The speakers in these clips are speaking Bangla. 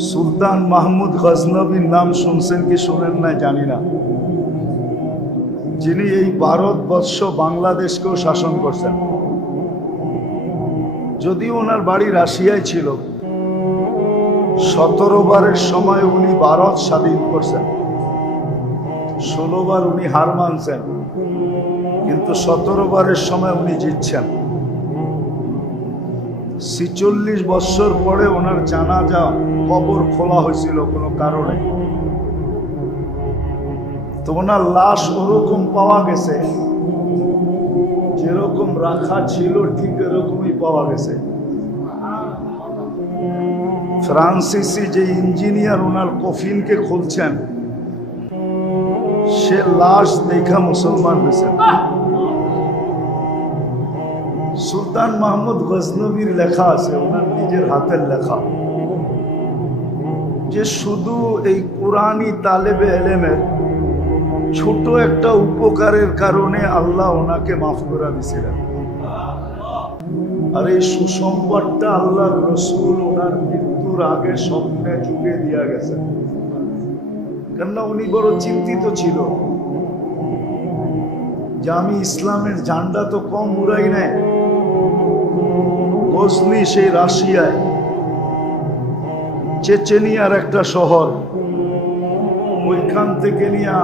সুলতান মাহমুদ গজনবীর নাম শুনছেন কি শুনেন না জানি না, যিনি এই ভারতবর্ষ বাংলাদেশকেও শাসন করছেন। যদিও ওনার বাড়ি রাশিয়ায় ছিল, 17 বারের সময় উনি ভারত স্বাধীন করছেন। 16 বার উনি হার মানছেন, কিন্তু 17 বারের সময় উনি জিতছেন। 46 বছর পরে ওনার জানাজা কবর খোলা হয়েছিল কোনো কারণে। তো ওনার লাশ ওরকম পাওয়া গেছে, যেরকম রাখা ছিল ঠিক এরকমই পাওয়া গেছে। ফ্রান্সিসি যে ইঞ্জিনিয়ার ওনার কফিনকে খুলছেন, সে লাশ দেখা মুসলমান হয়েছেন। সুলতান মাহমুদ গজনবীর লেখা আছে, ওনার নিজের হাতের লেখা, যে শুধু এই কোরআনি তালেবে এলেমের ছোট একটা উপকারের কারণে আল্লাহ ওনাকে মাফ করে দিয়েছিলেন। আর এই সুসংবাদটা আল্লাহর রসুল ওনার মৃত্যুর আগে স্বপ্নে যুগে দিয়া গেছে। কেননা উনি বড় চিন্তিত ছিল যে আমি ইসলামের ঝান্ডা তো কম উড়াই নাই। গজনি সেই রাশিয়ায়, চেচেনিয়ার একটা শহর, ওইখান থেকে নিয়ে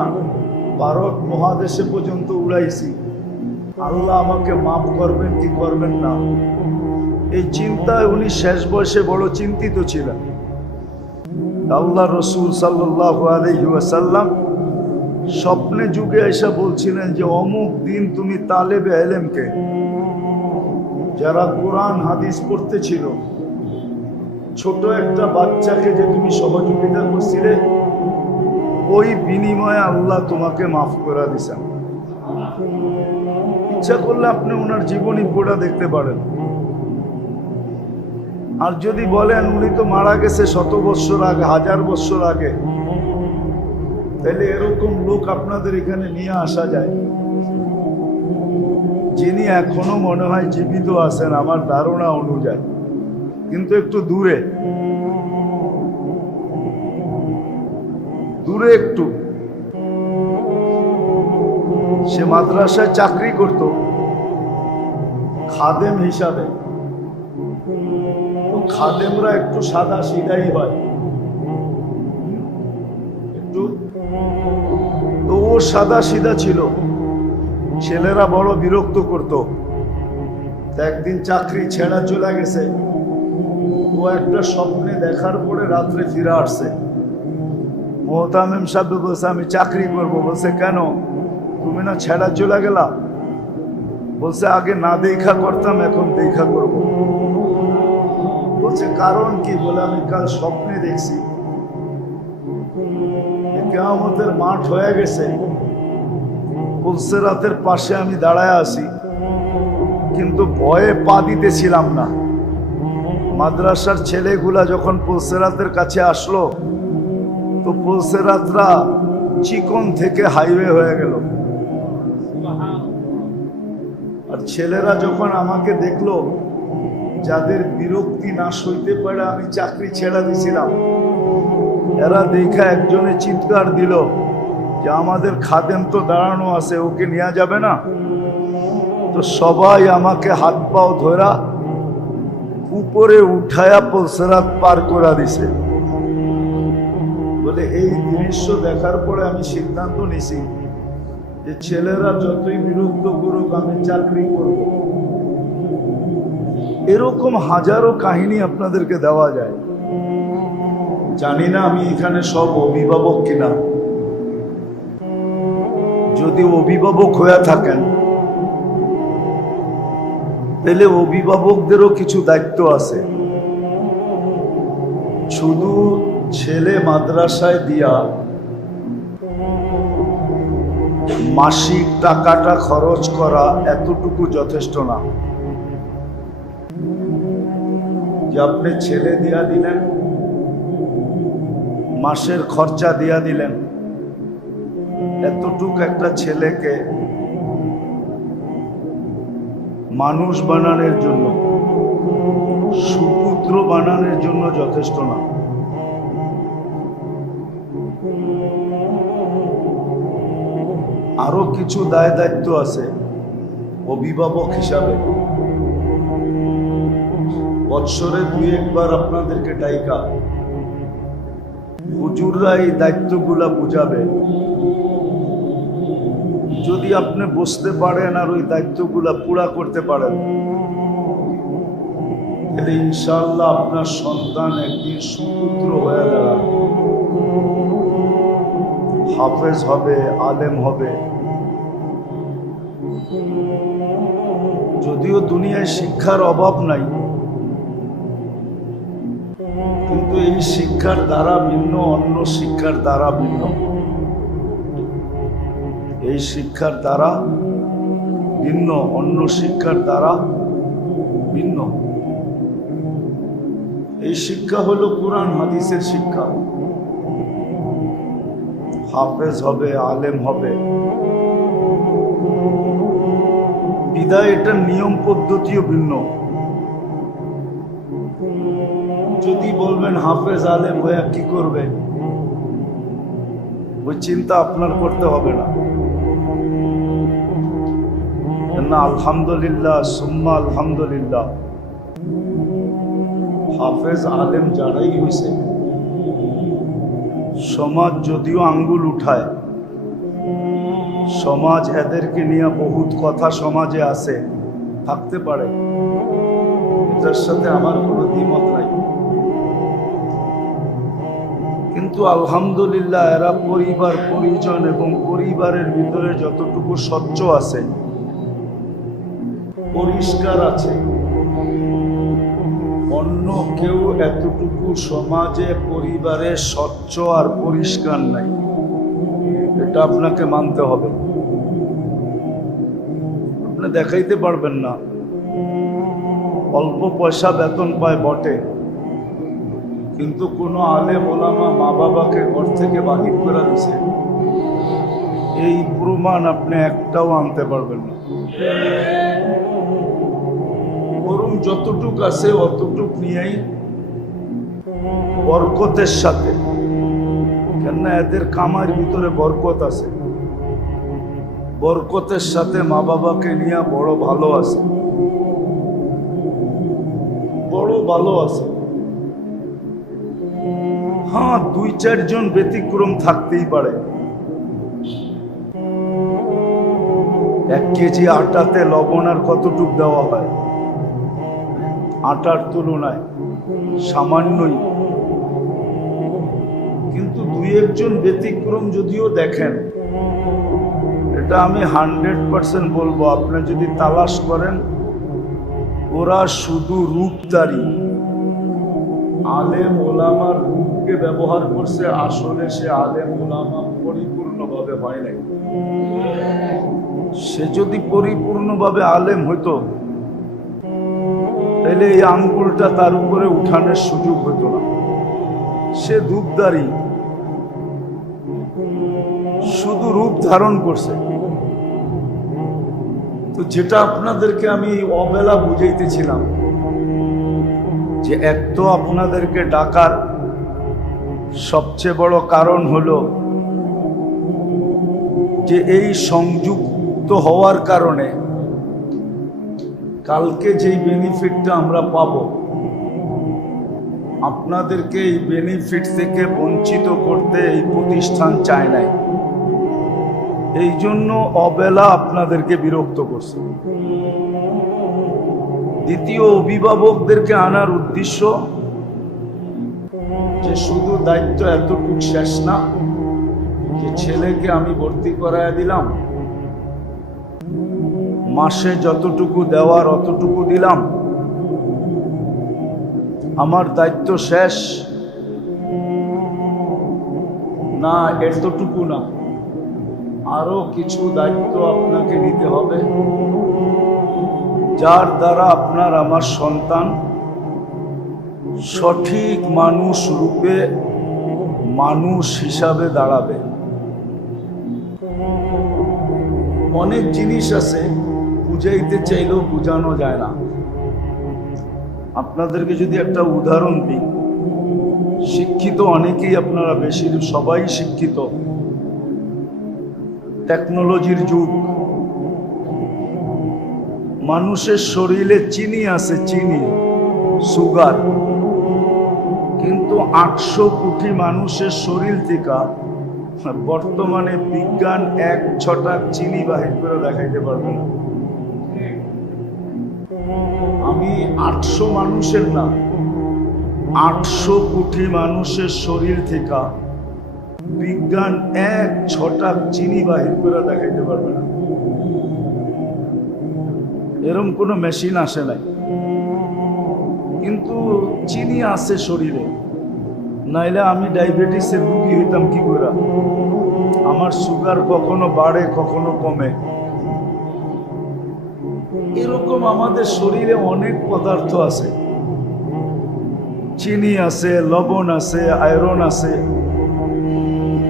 ভারত মহাদেশে পর্যন্ত উড়াইছি। আল্লাহ আমাকে মাফ করবেন কি করবেন না, এই চিন্তায় উনি শেষ বয়সে বড় চিন্তিত ছিলেন। আল্লাহ রসুল সাল্লাল্লাহু আলাইহি ওয়াসাল্লাম স্বপ্নে যুগে এসে বলছিলেন যে অমুক দিন তুমি তালেবে এলেমকে, যারা কোরআন হাদিস পড়তেছিল, ছোট একটা বাচ্চাকে যে তুমি সহযোগিতা করছিলে, ওই বিনিময়ে আল্লাহ তোমাকে মাফ করে দিছেন। ইচ্ছা করলে আপনি ওনার জীবনী পড়া দেখতে পারেন। আর যদি বলেন উনি তো মারা গেছে 100 বছর আগে, 1000 বছর আগে, তাহলে এরকম লোক আপনাদের এখানে নিয়ে আসা যায়, যিনি এখনো মনে হয় জীবিত আছেন আমার ধারণা অনুযায়ী, কিন্তু একটু দূরে দূরে একটু। সে মাদ্রাসায় চাকরি করত খাদেম হিসাবে। তো খাদেমরা একটু সাদা সিধাই হয় একটু, তো ও সাদা সিধা ছিল, ছেলেরা বড় বিরক্ত করত। একদিন চাকরি ছেড়া চলে গেছে, ও একটা স্বপ্নে দেখার পরে রাত্রে ফিরে আসছে। মোহতামিম সাহেব বলছে আমি চাকরি করব। বলছে কেন, তুমি না ছেড়া চলে গেলা? বলছে আগে না দেখা করতাম, এখন দেখা করব। বলছে কারণ কি? বলে আমি কাল স্বপ্নে দেখছি কিয়ামতের মাঠ হয়ে গেছে, পুলসেরাতের পাশে আমি দাঁড়ায় আছি, কিন্তু ভয়ে পা দিতেছিলাম না। মাদ্রাসার ছেলেগুলা যখন পুলসেরাতের কাছে আসলো, তো পুলসেরাতরা চিকন থেকে হাইওয়ে হয়ে গেল। আর ছেলেরা যখন আমাকে দেখলো, যাদের বিরক্তি না সইতে পারে আমি চাকরি ছেড়ে দিয়েছিলাম, এরা দেখা একজনে চিৎকার দিল যে আমাদের খাদেম তো দাঁড়ানো আছে, ওকে নেওয়া যাবে না? তো সবাই আমাকে হাত পাও ধরা উপরে উঠায়া পুলসেরাত পার করে দিছে। বলে এই দৃশ্য দেখার পরে আমি সিদ্ধান্ত নিছি যে ছেলেরা যতই বিরক্ত করুক আমি চাকরি করব। এরকম হাজারো কাহিনী আপনাদেরকে দেওয়া যায়। জানি না আমি এখানে সব অভিভাবক কিনা। যদি অভিভাবক হয়ে থাকেন, তাহলে অভিভাবকদেরও কিছু দায়িত্ব আছে। শুধু ছেলে মাদ্রাসায় দিয়া মাসিক টাকাটা খরচ করা এতটুকু যথেষ্ট না। যে আপনি ছেলে দিয়া দিলেন, মাসের খরচা দিয়া দিলেন, এতটুকু একটা ছেলেকে মানুষ বানানোর জন্য, সুপুত্র বানানোর জন্য যথেষ্ট না। আরো কিছু দায় দায়িত্ব আছে অভিভাবক হিসাবে। বৎসরে 2-1 বার আপনাদেরকে ডাইকা হুজুররা এই দায়িত্বগুলা বুঝাবে। যদি আপনি বসতে পারেন আর ওই দায়িত্বগুলা পুরা করতে পারেন, তাহলে ইনশাআল্লাহ আপনার সন্তান একদিন সুপুত্র হয়ে দাঁড়াবে, হাফেজ হবে, আলেম হবে। যদিও দুনিয়ায় শিক্ষার অভাব নাই, কিন্তু এই শিক্ষার দ্বারা ভিন্ন, অন্য শিক্ষার দ্বারা ভিন্ন। এই শিক্ষার দ্বারা ভিন্ন, অন্য শিক্ষার দ্বারা ভিন্ন। এই শিক্ষা হলো কোরআন হাদিসের শিক্ষা। হাফেজ হবে, আলেম হবে, বিদায় এটার নিয়ম পদ্ধতিও ভিন্ন। যদি বলবেন হাফেজ আলেম হয়ে কি করবে, ওই চিন্তা আপনার করতে হবে না। আলহামদুলিল্লাহ সুম্মা আলহামদুলিল্লাহ, হাফেজ আলেম যারাই হয়েছে, সমাজ যদিও আঙ্গুল উঠায়, সমাজ এদেরকে নিয়ে বহুত কথা সমাজে আছে, থাকতে পারে, এটার সাথে আমার কোনো দ্বিমত নাই। কিন্তু আলহামদুলিল্লাহ এরা পরিবার, পরিজন এবং পরিবারের ভিতরে যতটুকু স্বচ্ছ আছে, পরিষ্কার আছে, অন্য কেউ এতটুকু সমাজে পরিবারে স্বচ্ছ আর পরিষ্কার নাই। এটা আপনাকে মানতে হবে। আপনি দেখাইতে পারবেন না, অল্প পয়সা বেতন পায় বটে, কিন্তু কোনো আলেম ওলামা মা বাবাকে ঘর থেকে বাহির করে দিছে, এই প্রমাণ আপনি একটাও আনতে পারবেন না। বরং যতটুক আছে অতটুক নিয়েই বরকতের সাথে, কেননা এদের কামার ভিতরে বরকত আছে, বরকতের সাথে মা বাবাকে নিয়ে বড় ভালো আছে, বড় ভালো আছে। হ্যাঁ, 2-4 জন ব্যতিক্রম থাকতেই পারে। 1 কেজি আটাতে লবণ আর কতটুক দেওয়া হয়, আটার তুলনায় সামান্যই। কিন্তু 2-1 জন ব্যতিক্রম যদিও দেখেন, এটা আমি 100% বলবো, আপনি যদি তালাশ করেন, ওরা শুধু রূপদারি, আলেম ওলামার রূপকে ব্যবহার করছে, আসলে সে আলেম ওলামা পরিপূর্ণভাবে হয় নাই। সে যদি পরিপূর্ণভাবে আলেম হইতো, তাহলে এই আঙ্গুলটা তার উপরে উঠানোর সুযোগ হতো না। সে রূপদারি, শুধু রূপ ধারণ করছে। তো যেটা আপনাদেরকে আমি অবেলা বুঝাইতেছিলাম, যে এক তো আপনাদেরকে ডাকার সবচেয়ে বড় কারণ হলো যে এই সংযুক্ত হওয়ার কারণে কালকে যেই বেনিফিটটা আমরা পাব, আপনাদেরকে এই বেনিফিট থেকে বঞ্চিত করতে এই প্রতিষ্ঠান চায় নাই। এই জন্য অবেলা আপনাদেরকে বিরক্ত করছে। দ্বিতীয়, অভিভাবকদেরকে আনার উদ্দেশ্য যে শুধু দায়িত্ব এতটুকু শেষ না, যে ছেলেকে আমি ভর্তি করায় দিলাম, মাসে যতটুকু দেওয়ার অতটুকু দিলাম, আমার দায়িত্ব শেষ না, এতটুকু না, আরো কিছু দায়িত্ব আপনাকে নিতে হবে, যার দ্বারা আপনার আমার সন্তান সঠিক মানুষ রূপে, মানুষ হিসাবে দাঁড়াবে। অনেক জিনিস আছে বুঝাইতে চাইলেও বোঝানো যায় না। আপনাদেরকে যদি একটা উদাহরণ দিই, শিক্ষিত অনেকেই আপনারা, বেশি সবাই শিক্ষিত, টেকনোলজির যুগ। মানুষের শরীরে চিনি আছে, চিনি, সুগার, কিন্তু 800 কোটি মানুষের শরীর থেকে বর্তমানে বিজ্ঞান 1 ছটাক চিনি বাহির করে দেখাইতে পারবে না। আমি 800 মানুষের না, 800 কোটি মানুষের শরীর থেকে বিজ্ঞান 1 ছটাক চিনি বাহির করে দেখাইতে পারবে না। এরকম কোনো মেশিন আসে নাই, কিন্তু চিনি আছে শরীরে। নাইলে আমি ডায়াবেটিসের রোগী হইতাম কি করে? আমার সুগার কখনো বাড়ে কখনো কমে। এরকম আমাদের শরীরে অনেক পদার্থ আছে, চিনি আছে, লবণ আছে, আয়রন আছে,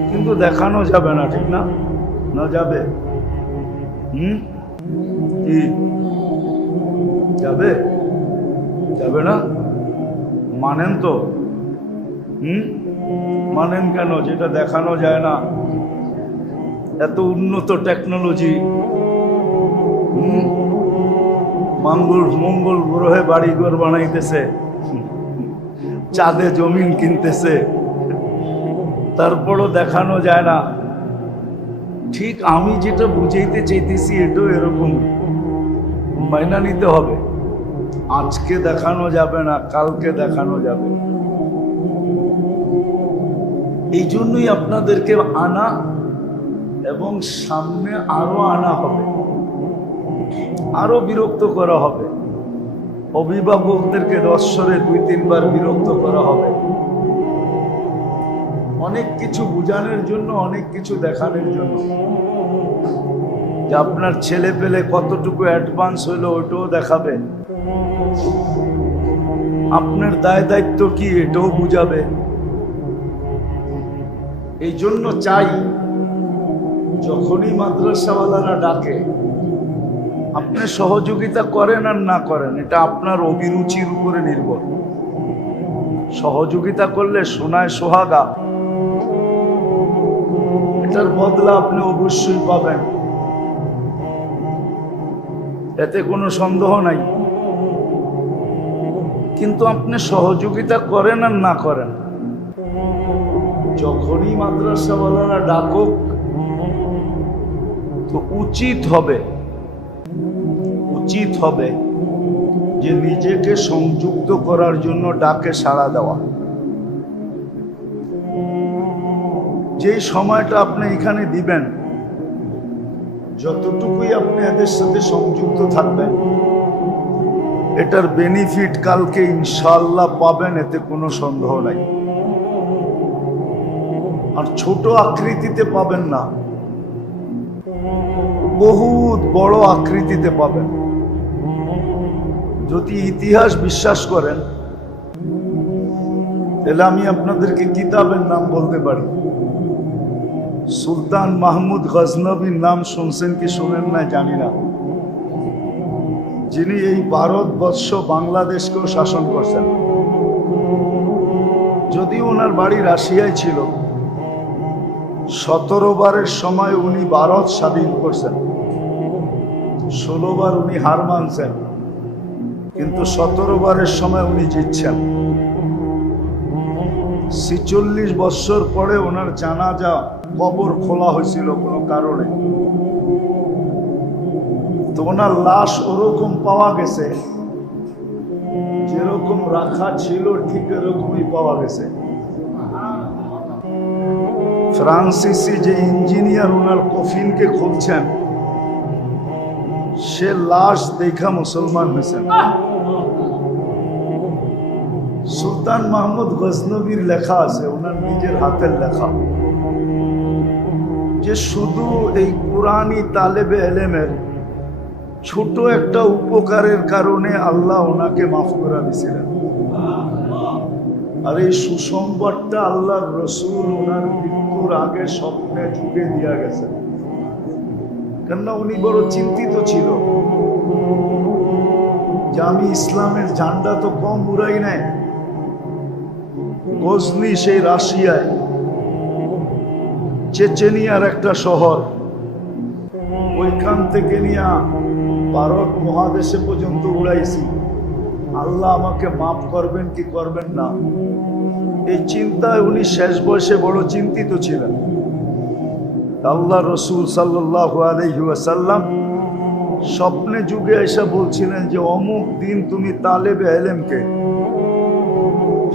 কিন্তু দেখানো যাবে না, ঠিক না? না যাবে? কি যাবে? যাবে না? মানেন তো? মানেন কেন? যেটা দেখানো যায় না। এত উন্নত টেকনোলজি, মঙ্গল গ্রহে বাড়িঘর বানাইতেছে, চাঁদে জমিন কিনতেছে, তারপরও দেখানো যায় না। ঠিক আমি যেটা বুঝাইতে চাইতেছি এটাও এরকম, মাইনা নিতে হবে। আজকে দেখানো যাবে না, কালকে দেখানো যাবে। এই জন্যই আপনাদেরকে আনা এবং সামনে আরো আনা হবে, আরো বিরক্ত করা হবে। অভিভাবকদেরকে বৎসরে 2-3 বার বিরক্ত করা হবে, অনেক কিছু বুঝানোর জন্য, অনেক কিছু দেখানোর জন্য। যে আপনার ছেলে পেলে কতটুকু অ্যাডভান্স হইলো ওটাও দেখাবে, আপনার দায় দায়িত্ব কি এটাও বুঝাবে। এই জন্য চাই যখনই মাদ্রাসাওয়ালারা ডাকে আপনি সহযোগিতা করেন আর না করেন, এটা আপনার অভিরুচির উপরে নির্ভর। সহযোগিতা করলে সোনায় সোহাগা, এটার বদলা আপনি অবশ্যই পাবেন, এতে কোনো সন্দেহ নাই। কিন্তু আপনি সহযোগিতা করেন আর না করেন, যখনই মাদ্রাসাওয়ালারা ডাকুক তো উচিত হবে যে নিজেকে সংযুক্ত করার জন্য ডাকে সাড়া দেওয়া। যে সময়টা আপনি এখানে দিবেন, যতটুকুই আপনি এদের সাথে সংযুক্ত থাকবেন, এটার বেনিফিট কালকে ইনশাআল্লাহ পাবেন, এতে কোনো সন্দেহ নাই। আর ছোট আকৃতিতে পাবেন না, বহুত বড় আকৃতিতে পাবেন। যদি ইতিহাস বিশ্বাস করেন তাহলে আমি আপনাদেরকে কিতাবের নাম বলতে পারি। সুলতান মাহমুদ গজনবীর নাম শুনছেন কি শুনেন না জানি না, যিনি এই ভারতবর্ষ বাংলাদেশকেও শাসন করছেন। যদিও ওনার বাড়ি রাশিয়ায় ছিল, 17 বারের সময় উনি ভারত স্বাধীন করছেন, 16 বার উনি হার মানছেন, কিন্তু 17 বারের সময় উনি জিতছেন। 46 বছর পরে ওনার জানাজা কবর খোলা হয়েছিল কোনো কারণে, তো ওনার লাশ ওরকম পাওয়া গেছে, যেরকম রাখা ছিল ঠিক এরকমই পাওয়া গেছে। ফ্রান্সিসি যে ইঞ্জিনিয়ার ওনার কফিনকে খুলছেন, সে লাশ দেখা মুসলমান হয়েছেন। সুলতান মাহমুদ গজনবীর লেখা আছে, ওনার নিজের হাতের লেখা, যে শুধু এই কুরআনী তালেবে এলেমের ছোট একটা উপকারের কারণে আল্লাহ ওনাকে মাফ করে দিয়েছিলেন। আর এই সুসংবাদটা আল্লাহর রসুল ওনার মৃত্যুর আগে স্বপ্নে ঢুকে দিয়া গেছেন, কেননা উনি বড় চিন্তিত ছিল যে আমি ইসলামের ঝান্ডা তো কম উড়াই নাই। গজনি সেই রাশিয়ায়, চেচেনিয়ার একটা শহর, ওইখান থেকে নিয়ে ভারত মহাদেশে পর্যন্ত উড়াইছি। আল্লাহ আমাকে মাফ করবেন কি করবেন না, এই চিন্তায় উনি শেষ বয়সে বড় চিন্তিত ছিলেন। আল্লাহ রসুল সাল্লাল্লাহু আলাইহি ওয়াসাল্লাম স্বপ্নে যুগে এসে বলছিলেন যে অমুক দিন তুমি তালেবে ইলমকে,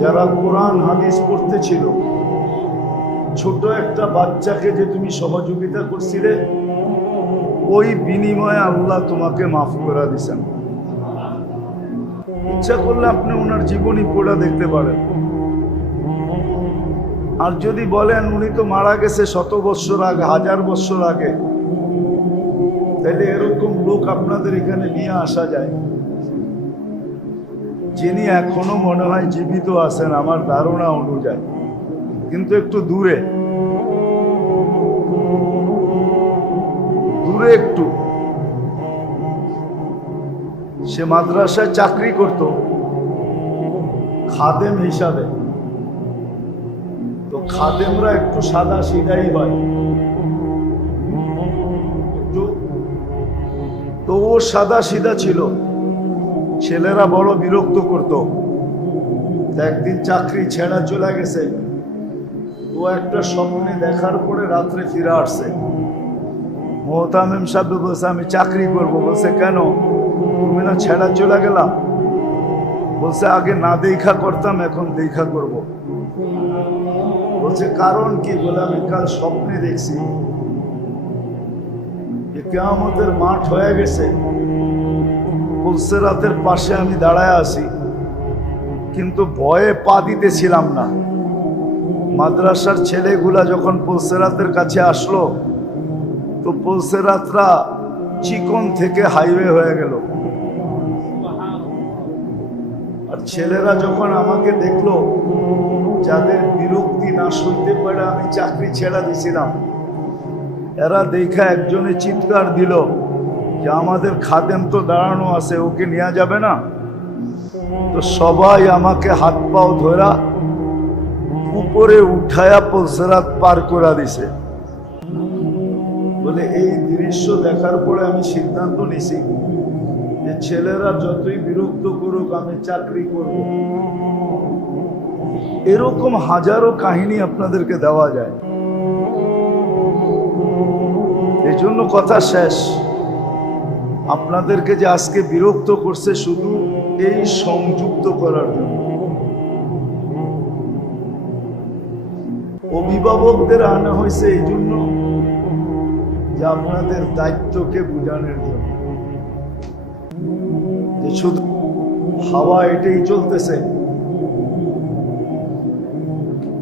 যারা কোরআন হাদিস পড়তেছিল, ছোট একটা বাচ্চাকে যে তুমি সহযোগিতা করছিলে, ওই বিনিময়ে আল্লাহ তোমাকে মাফ করে দিয়েছেন। ইচ্ছা করলে আপনি ওনার জীবনী পড়া দেখতে পারেন। আর যদি বলেন উনি তো মারা গেছে শত বৎসর আগে, 1000 বৎসর আগে, তাহলে এরকম লোক আপনাদের এখানে নিয়ে আসা যায় যিনি এখনো মনে হয় জীবিত আছেন আমার ধারণা অনুযায়ী, কিন্তু একটু দূরে দূরে একটু। সে মাদ্রাসায় চাকরি করত খাদেম হিসাবে। তো খাদেমরা একটু সাদা সিধাই হয়, তো ও সাদা সিধা ছিল, ছেলেরা বড় বিরক্ত করত। একদিন চাকরি ছেড়া চলে গেছে, ও একটা স্বপ্নে দেখার পরে রাত্রে ফিরে আসছে। মোহতামিম সাহেব বলছে আমি চাকরি করবো। বলছে কেন, তুমি না ছেড়া চলে গেলাম? বলছে আগে না দেখা করতাম, এখন দেখা করব। বলছে কারণ কি? বলে আমি কাল স্বপ্নে দেখছি কিয়ামতের মাঠ হয়ে গেছে, পুলসেরাতের পাশে আমি দাঁড়ায় আছি, কিন্তু ভয়ে পা দিতেছিলাম না। মাদ্রাসার ছেলেগুলা যখন পুলসেরাতের কাছে আসলো, তো পুলসেরাতরা চিকন থেকে হাইওয়ে হয়ে গেল। আর ছেলেরা যখন আমাকে দেখলো, যাদের বিরক্তি না সইতে পারে আমি চাকরি ছেড়া দিছিলাম, এরা দেখা একজনে চিৎকার দিল যে আমাদের খাদেম তো দাঁড়ানো আছে, ওকে নেওয়া যাবে না? তো সবাই আমাকে হাত পাও ধরা উপরে উঠায়া পুলসেরাত পার করে দিছে। বলে এই দৃশ্য দেখার পরে আমি সিদ্ধান্ত নিছি যে ছেলেরা যতই বিরক্ত করুক আমি চাকরি করব। এরকম হাজারো কাহিনী আপনাদেরকে দেওয়া যায়। এই জন্য কথা শেষ, আপনাদেরকে যে আজকে বিরক্ত করছে শুধু এই সংযুক্ত করার জন্য। অভিভাবকদের আনা হয়েছে এই জন্য যে আপনাদের দায়িত্বকে বোঝানোর জন্য, যে শুধু হাওয়া এটাই চলতেছে।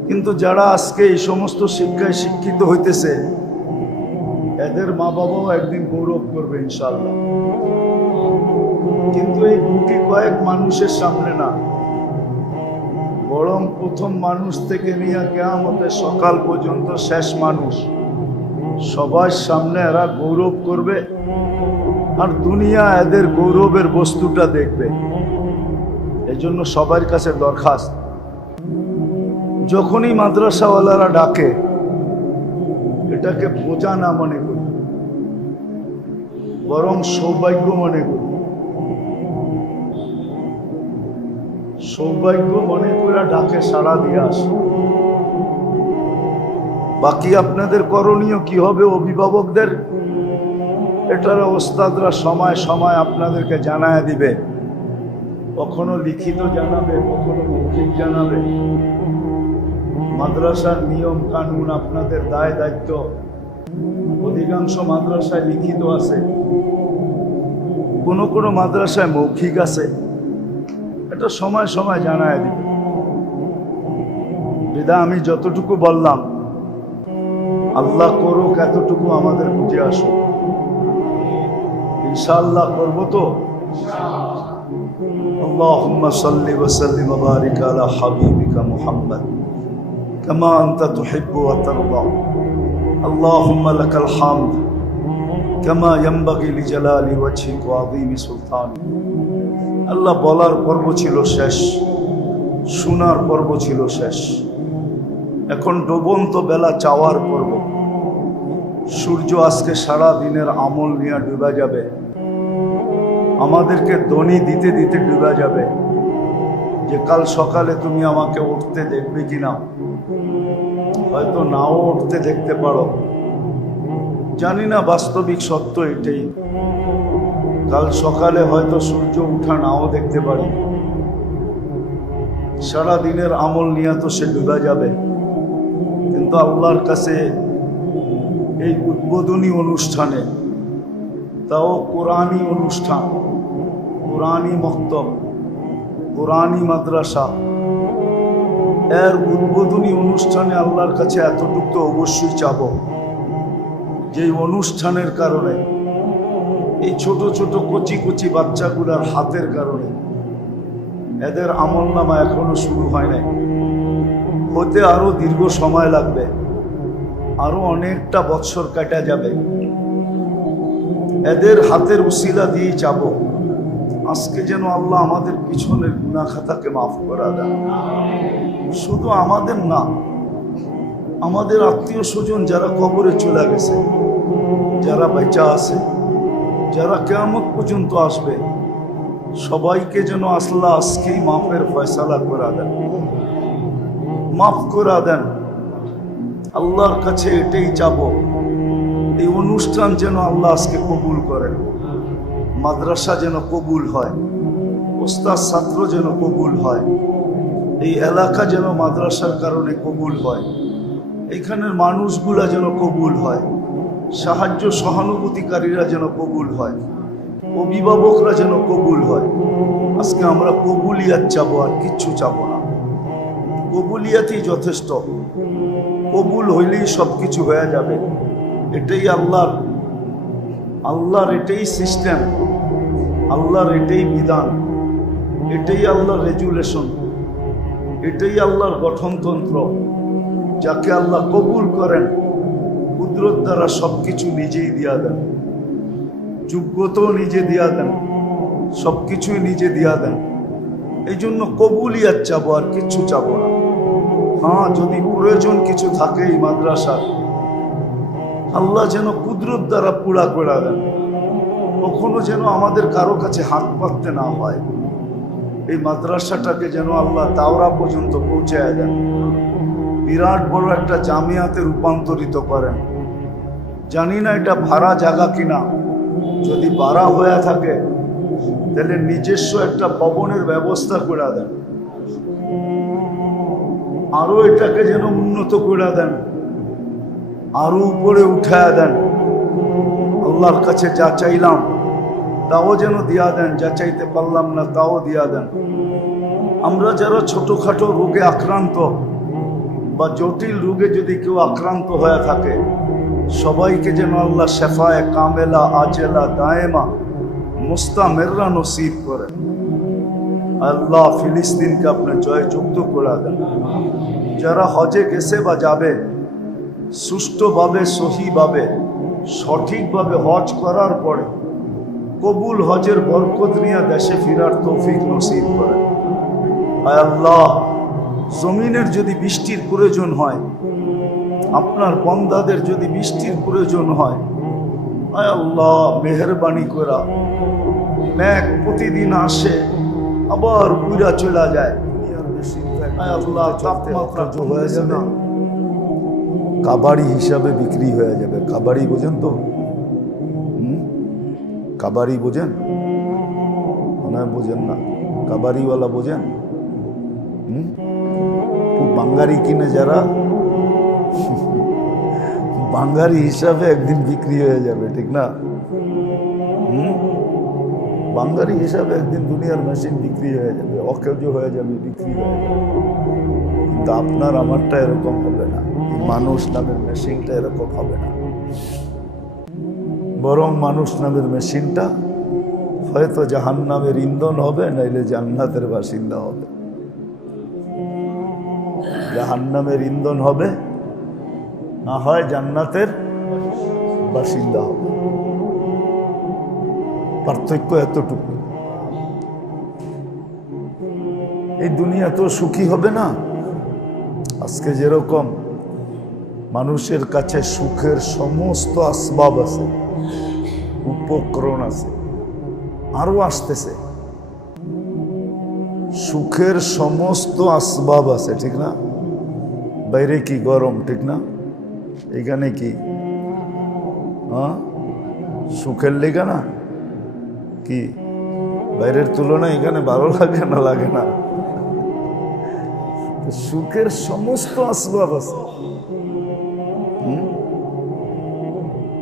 কিন্তু যারা আজকে এই সমস্ত শিক্ষায় শিক্ষিত হইতেছে, এদের মা বাবাও একদিন গৌরব করবে ইনশাআল্লাহ। কিন্তু এই গুটি কয়েক মানুষের সামনে না, বরং প্রথম মানুষ থেকে নিয়ে কিয়ামতের সকাল পর্যন্ত শেষ মানুষ, সবার সামনে এরা গৌরব করবে। আর দুনিয়া এদের গৌরবের বস্তুটা দেখবে। এজন্য সবার কাছে দরখাস্ত, যখনই মাদ্রাসাওয়ালারা ডাকে এটাকে বোঝা না মনে করি, বরং সৌভাগ্য মনে করি। সৌভাগ্য মনে করে ডাকে সাড়া দিয়ে আসে। বাকি আপনাদের করণীয় কি হবে অভিভাবকদের, এটার ওস্তাদরা সময় সময় আপনাদেরকে জানায় দিবে। কখনো লিখিত জানাবে, কখনো মৌখিক জানাবে। মাদ্রাসার নিয়ম কানুন, আপনাদের দায় দায়িত্ব, অধিকাংশ মাদ্রাসায় লিখিত আছে, কোনো কোনো মাদ্রাসায় মৌখিক আছে। এটা সময় সময় জানায় দিবে। বিদা আমি যতটুকু বললাম, আল্লাহ করুক এতটুকু আমাদের বুঝে আসুক। ইনশাআল্লাহ করবো তো। আল্লাহুম্মা সাল্লি ওয়া সাল্লিম ওয়া বারিক আলা হাবিবিকা মুহাম্মদ কামা আনতা তুহিব্বু ওয়া তারদা। আল্লাহুম্মা লাকাল হামদ কামা ইয়ানবাগি লিজালালি ওয়াজহিকা ওয়া আযীমি সুলতানিক। আল্লাহ বলার পর্ব ছিল শেষ, শোনার পর্ব ছিল শেষ, এখন ডুবন্ত বেলা চাওয়ার পর্ব। সূর্য আজকে সারা দিনের আমল নিয়ে ডুবে যাবে, আমাদেরকে ধ্বনি দিতে দিতে ডুবে যাবে যে কাল সকালে তুমি আমাকে উঠতে দেখবে কিনা। হয়তো নাও উঠতে দেখতে পারো, জানি না, বাস্তবিক সত্য এটাই। কাল সকালে হয়তো সূর্য উঠা নাও দেখতে পারি। সারা দিনের আমল নিয়ে তো সে ডুবে যাবে, কিন্তু আল্লাহর কাছে এই উদ্বোধনী অনুষ্ঠানে, তাও কোরআনী অনুষ্ঠান, কোরআনী মক্তব, কোরআনী মাদ্রাসা, এর উদ্বোধনী অনুষ্ঠানে আল্লাহর কাছে এতটুকু তো অবশ্যই চাব, যে অনুষ্ঠানের কারণে এই ছোট ছোট কচি কচি বাচ্চাগুলার হাতের কারণে এদের আমলনামা এখনো শুরু হয় নাই, হতে আরো দীর্ঘ সময় লাগবে, আরো অনেকটা বছর কাটা যাবে। এদের হাতের উসিলা দিয়ে যাব আজকে যেন আল্লাহ আমাদের পিছনের গুনাহ খাতাকে মাফ করা দেন। শুধু আমাদের না, আমাদের আত্মীয় স্বজন যারা কবরে চলে গেছে, যারা বেঁচে আছে, যারা কিয়ামত পর্যন্ত আসবে, সবাইকে যেন আল্লাহ আজকেই মাফের ফয়সালা করা দেন, মাফ করা দেন। আল্লাহর কাছে এটাই চাবো, এই অনুষ্ঠান যেন আল্লাহ আজকে কবুল করেন, মাদ্রাসা যেন কবুল হয়, ওস্তাদ ছাত্র যেন কবুল হয়, এই এলাকা যেন মাদ্রাসার কারণে কবুল হয়, এইখানের মানুষগুলা যেন কবুল হয়, সাহায্য সহানুভূতিকারীরা যেন কবুল হয়, অভিভাবকরা যেন কবুল হয়। আজকে আমরা কবুলিয়াত চাবো, আর কিচ্ছু চাবো না। কবুলিয়াতই যথেষ্ট, কবুল হইলেই সব কিছু হয়ে যাবে। এটাই আল্লাহর এটাই সিস্টেম, আল্লাহর এটাই বিধান, এটাই আল্লাহর রেজুলেশন, এটাই আল্লাহর গঠনতন্ত্র। যাকে আল্লাহ কবুল করেন, কুদরত দ্বারা সবকিছু নিজেই দিয়া দেন, যোগ্যতাও নিজে দিয়া দেন, সবকিছুই নিজে দিয়া দেন। এই জন্য কবুলিয়াত চাবো, আর কিচ্ছু চাবো না। হ্যাঁ, যদি প্রয়োজন কিছু থাকে এই মাদ্রাসার, আল্লাহ যেন কুদরত দ্বারা পুরা করে দেন, কখনো যেন আমাদের কারো কাছে হাত পাততে না হয়। এই মাদ্রাসাটাকে যেন আল্লাহ তাওরা পর্যন্ত পৌঁছায় দেন, বিরাট বড় একটা জামিয়াতে রূপান্তরিত করেন। জানি না এটা ভাড়া জায়গা কিনা, যদি ভাড়া হয়ে থাকে তাহলে নিজস্ব একটা ভবনের ব্যবস্থা করে দেন, আরো এটাকে যেন উন্নত করে দেন, আরো উপরে উঠায় দেন। আল্লাহর কাছে যা চাইলাম তাও যেন দিয়া দেন, যা চাইতে পারলাম না তাও দিয়া দেন। আমরা যারা ছোটখাটো রোগে আক্রান্ত বা জটিল রোগে যদি কেউ আক্রান্ত হয়ে থাকে, সবাইকে যেন আল্লাহ শেফায়ে কামেলা আজেলা দায়েমা মুস্তামেররা নসিব করে। আল্লাহ ফিলিস্তিনকে আপনার জয়যুক্ত করে দেন। যারা হজে গেছে বা যাবে, সুষ্ঠুভাবে সহিভাবে সঠিকভাবে হজ করার পরে কবুল হজের বরকত নিয়ে দেশে ফিরার তৌফিক নসিব করে। আয় আল্লাহ, জমিনের যদি বৃষ্টির প্রয়োজন হয়, আপনার বন্দাদের যদি বৃষ্টির প্রয়োজন হয়, আয় আল্লাহ মেহেরবানি করা, মেঘ প্রতিদিন আসে আবার উড়া চলে যায়। আয় আল্লাহ, তাপমাত্রা হয়ে যাবে, কাবাড়ি হিসাবে বিক্রি হয়ে যাবে। কাবাড়ি বোঝেন তো? কাবাড়ি বোঝেন? মনে হয় বোঝেন না। কাবাড়িওয়ালা বোঝেন? বাঙ্গারি কিনে যারা, বাঙ্গারি হিসাবে একদিন বিক্রি হয়ে যাবে, ঠিক না? বাঙ্গারি হিসাবে একদিন দুনিয়ার মেশিন বিক্রি হয়ে যাবে, অকেজ হয়ে যাবে, বিক্রি হয়ে যাবে। কিন্তু আপনার আমারটা এরকম হবে না, মানুষ নামের মেশিনটা এরকম হবে না। বরং মানুষ নামের মেশিনটা হয়তো জাহান্নামের ইন্ধন হবে, নাইলে জান্নাতের বাসিন্দা হবে। জাহান্নামের ইন্ধন হবে, না হয় জান্নাতের বাসিন্দা হবে। পার্থক্য এতটুকু। এই দুনিয়া তো সুখী হবে না। আজকে যেরকম মানুষের কাছে সুখের সমস্ত আসবাব আছে, উপকরণ আছে, আরো আসতেছে। সুখের সমস্ত আসবাব আছে, ঠিক না? বাইরে কি গরম, ঠিক না? এখানে কি সুখের লেগে না? কি বাইরের তুলনায় এখানে ভালো লাগে না? লাগে না? সুখের সমস্ত আসবাব আছে,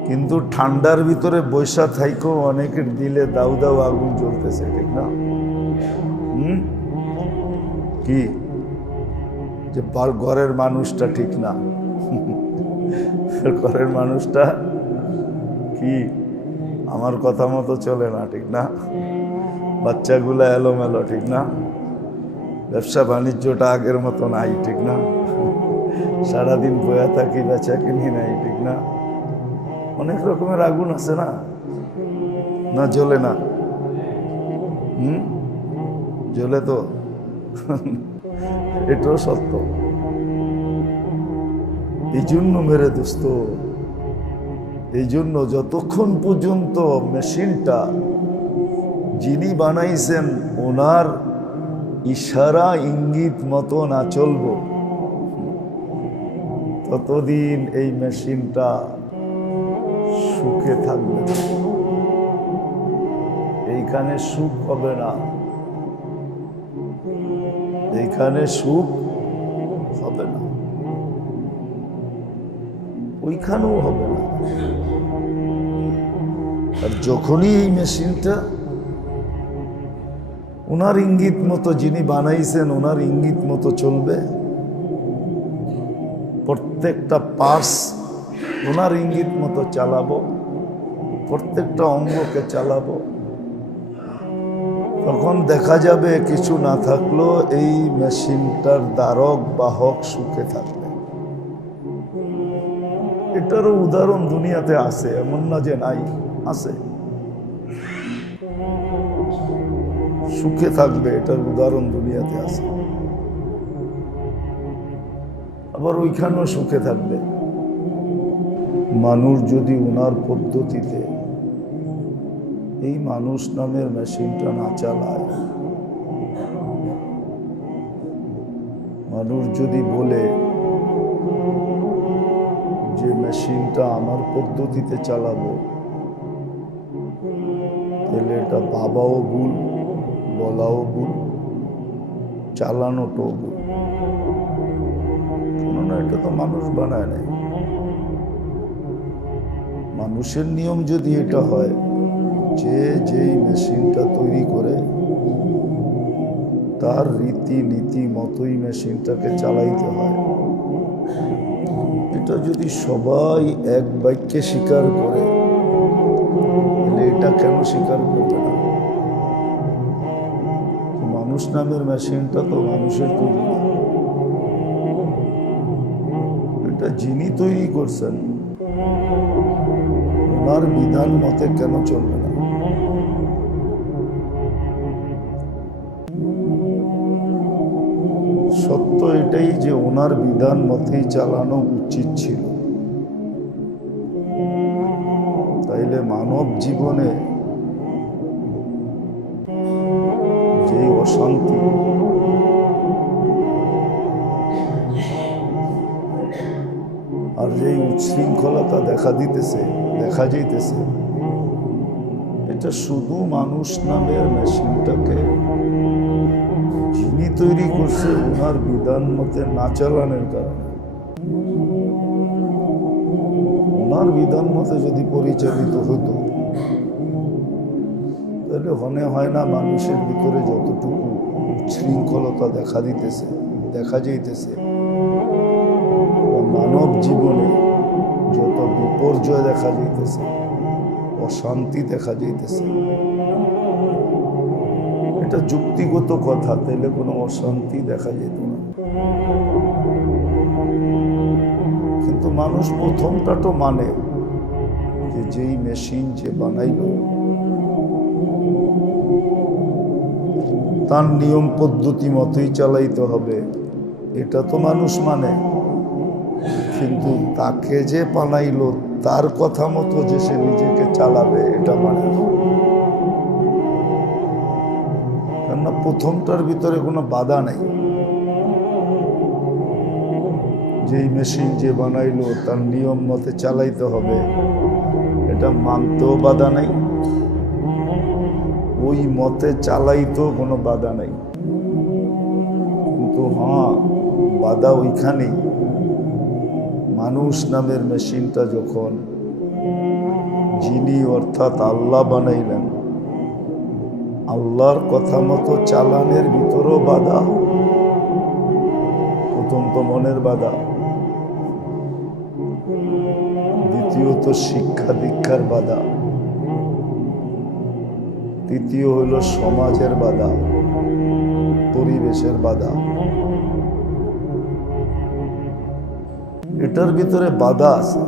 কিন্তু ঠান্ডার ভিতরে বৈশা থাইকেও অনেকের দিলে দাউ দাউ আগুন জ্বলতেছে, ঠিক না? কি যে ঘরের মানুষটা ঠিক না, ঘরের মানুষটা কি আমার কথা মতো চলে না, ঠিক না? বাচ্চাগুলা এলোমেলো, ঠিক না? ব্যবসা বাণিজ্যটা আগের মতো নাই, ঠিক না? সারাদিন বয়া থাকি, বেচা কিনি নাই, ঠিক না? অনেক রকমের আগুন আছে না? না জ্বলে না? জ্বলে তো, এটাও সত্য। এই জন্য মেরে দোস্ত, এই জন্য যতক্ষণ পর্যন্ত মেশিনটা যিনি বানাইছেন ওনার ইশারা ইঙ্গিত মতো না চলব, ততদিন এই মেশিনটা সুখে থাকবে না। এইখানে সুখ হবে না, এইখানে সুখ হবে না, ওইখানেও হবে না। আর যখনই এই মেশিনটা ওনার ইঙ্গিত মতো যিনি বানাইছেন ওনার ইঙ্গিত মতো চলবে, প্রত্যেকটা পার্টস ওনার ইঙ্গিত মতো চালাবো, প্রত্যেকটা অঙ্গকে চালাবো, তখন দেখা যাবে কিছু না থাকলেও এই মেশিনটার দ্বারক বাহক সুখে থাকবে। এটারও উদাহরণ দুনিয়াতে আছে, এমন না যে নাই, আছে। সুখে থাকবে, এটার উদাহরণ দুনিয়াতে আছে। আবার ওইখানেও সুখে থাকবে। মানুষ যদি ওনার পদ্ধতিতে এই মানুষ নামের মেশিনটা না চালায়, মানুষ যদি বলে যে মেশিনটা আমার পদ্ধতিতে চালাবো, তাহলে এটা ভাবাও ভুল, বলাও ভুল, চালানোটাও ভুল। কেননা এটা তো মানুষ বানায় নাই। মানুষের নিয়ম যদি এটা হয় যে যেই মেশিনটা তৈরি করে তার রীতি নীতি মতোই মেশিনটাকে চালাইতে হয়, এটা যদি সবাই এক বাক্যে স্বীকার করে, তাহলে এটা কেন স্বীকার করবে না? মানুষ নামের মেশিনটা তো মানুষের তৈরি না, এটা যিনি তৈরি করছেন ওনার বিধান মতে কেন চলবে না? সত্য এটাই যে ওনার বিধান মতেই চালানো উচিত ছিল। তাইলে মানব জীবনে যে অশান্তি, আর যে উচ্ছৃঙ্খলতা দেখা যাইতেছে, এটা শুধু মানুষ নামের মেশিনটাকে যিনি তৈরি করছে ওনার বিধান মতে না চালানোর কারণে। ওনার বিধান মতে যদি পরিচালিত হতো, তাহলে হয় না মানুষের ভিতরে যতটুকু উচ্ছৃঙ্খলতা দেখা যাইতেছে, মানব জীবনে যত বিপর্যয় দেখা যাইতেছে, অশান্তি দেখা যাইতেছে, এটা যুক্তিগত কথা, তাইলে কোনো অশান্তি দেখা যেত না। কিন্তু মানুষ প্রথমটা তো মানে যে যেই মেশিন যে বানাইল তার নিয়ম পদ্ধতি মতোই চালাইতে হবে, এটা তো মানুষ মানে। কিন্তু তাকে যে বানাইলো তার কথা মতো যে সে নিজেকে চালাবে এটা মানে না। কেননা প্রথমটার ভিতরে কোনো বাধা নেই। যেই মেশিন যে বানাইলো তার নিয়ম মতে চালাইতে হবে, এটা মানতেও বাধা নেই, ওই মতে চালাইতেও কোনো বাধা নেই। কিন্তু হ্যাঁ, বাধা ওইখানেই, মানুষ নামের মেশিনটা যখন যিনি অর্থাৎ আল্লাহ বানাইলেন, আল্লাহর কথা মতো চালানের ভিতরেও বাধা। প্রথম তো মনের বাধা, দ্বিতীয়ত শিক্ষা দীক্ষার বাধা, তৃতীয় হলো সমাজের বাধা, পরিবেশের বাধা। এটার ভিতরে বাধা আছে,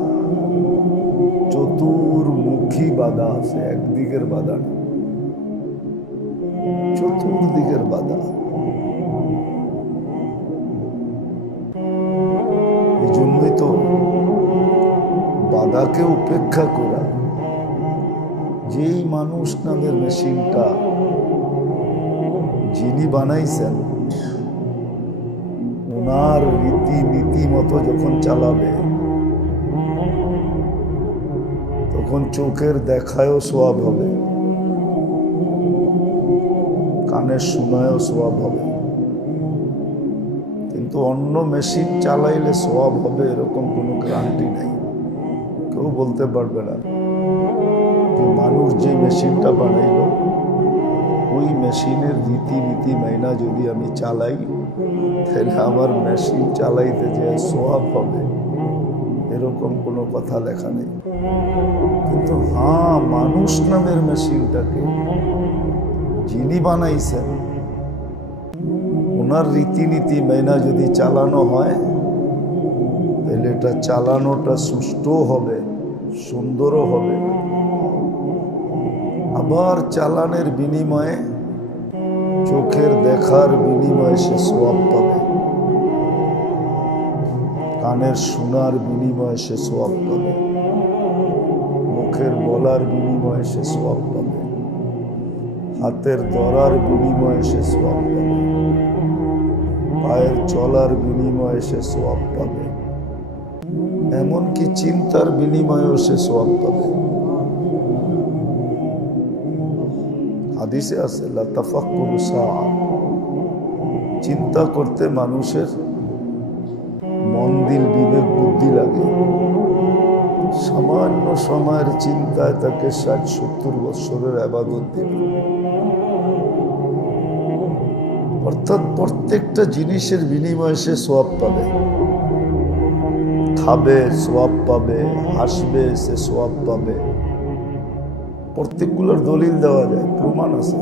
চতুর্মুখী বাধা আছে, একদিকের বাধা না, চতুর্দিকের বাধা। এই জন্যই তো বাধাকে উপেক্ষা করা, যেই মানুষ নামের মেশিনটা যিনি বানাইছেন ওনার রীতি নীতি মতো যখন চালাবে, তখন চোখের দেখায়ও সোয়াব হবে, কানের শোনায়ও সোয়াব হবে। কিন্তু অন্য মেশিন চালাইলে সোয়াব হবে এরকম কোনো গ্যারান্টি নেই। কেউ বলতে পারবে না যে মানুষ যে মেশিনটা বানাইল ওই মেশিনের রীতিনীতি মাইনা যদি আমি চালাই তাহলে আমার মেশিন চালাইতে যে সোয়াব হবে, এরকম কোনো কথা লেখা নেই। কিন্তু হ্যাঁ, মানুষ নামের মেশিনটাকে যিনি বানাইছেন ওনার রীতিনীতি মাইনা যদি চালানো হয় তাহলে এটা চালানোটা সুষ্ঠু হবে, সুন্দরও হবে। আবার চালানের বিনিময়ে, চোখের দেখার বিনিময়ে সে সোয়াব পাবে, কানের শোনার বিনিময়ে সে সোয়াব পাবে, মুখের বলার বিনিময়ে সে সোয়াব পাবে, হাতের ধরার বিনিময়ে সে সোয়াব পাবে, পায়ের চলার বিনিময়ে সে সোয়াব পাবে, এমনকি চিন্তার বিনিময়েও সে সোয়াব পাবে। হাদিসে আছে লা তাফাক্কুরু সাআ, চিন্তা করতে মানুষের মন দিল বিবেক বুদ্ধি লাগে। সামান্য সময়ের চিন্তায় তাকে ৬০-৭০ বছরের ইবাদত দিবে। অর্থাৎ প্রত্যেকটা জিনিসের বিনিময়ে সে সোয়াব পাবে। খাবে সোয়াব পাবে, হাসবে সে সোয়াব পাবে। প্রত্যেকগুলোর দলিল দেওয়া যায়, প্রমাণ আছে।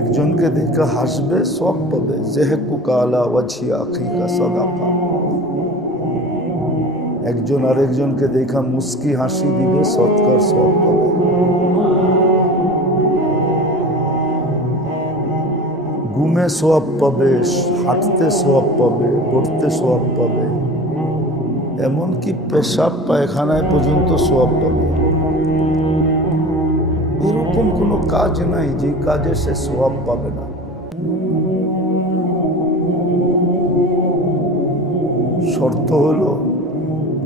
একজনকে দেখে হাসবে সোয়াব পাবে, যেহেকুকা আলা ওয়াজহি আখিকা সাদাকা। একজন আরেকজনকে দেখা মুস্কি হাসি দিবে, সৎকার সোয়াব পাবে। ঘুমে সোয়াব পাবে, হাঁটতে সোয়াব পাবে, পড়তে সোয়াব পাবে, এমনকি পেশাব পায়খানায় পর্যন্ত সোয়াব পাবে। এরকম কোনো কাজ নাই যে কাজে সে সোয়াব পাবে না। শর্ত হলো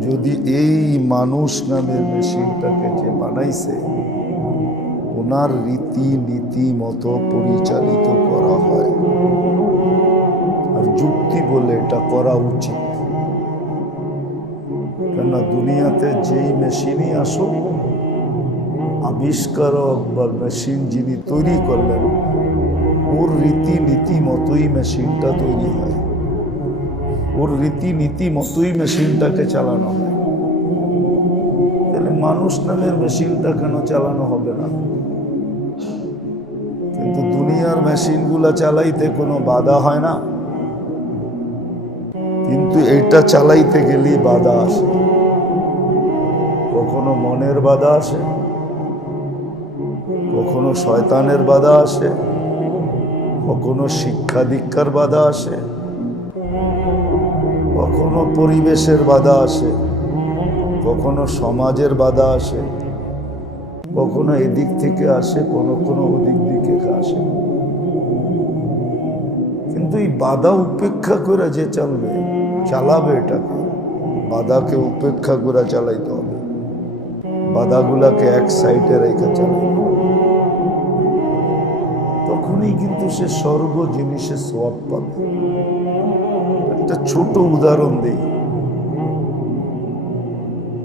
যদি এই মানুষ নামের মেশিনটাকে যে বানাইছে ওনার রীতি নীতি মতো পরিচালিত করা হয়, আর যুক্তি বলে এটা করা উচিত। কেননা দুনিয়াতে যেই মেশিনই আসুক, আবিষ্কারক বা মেশিন যিনি তৈরি করলেন ওর রীতি নীতি মতোই মেশিনটা তৈরি হয়, ওর রীতি নীতি মতোই মেশিনটাকে চালানো হয়। তাহলে মানুষ নামের মেশিনটা কেন চালানো হবে না? কিন্তু দুনিয়ার মেশিনগুলা চালাইতে কোনো বাধা হয় না, কিন্তু এইটা চালাইতে গেলেই বাধা আসে। কখনো মনের বাধা আসে, কখনো শয়তানের বাধা আসে, কখনো শিক্ষা দীক্ষার বাধা আসে, কখনো পরিবেশের বাধা আসে, কখনো সমাজের বাধা আসে, কখনো এদিক থেকে আসে, কোনো ওদিক দিকে আসে। কিন্তু এই বাধা উপেক্ষা করে যে চালাবে এটাকে, বাধাকে উপেক্ষা করে চালাইতে হবে, বাধাগুলাকে এক সাইডে রেখে চালাইতে হবে। তখনই কিন্তু সে সর্ব জিনিসে সওয়াব পাবে। একটা ছোট উদাহরণ দিই।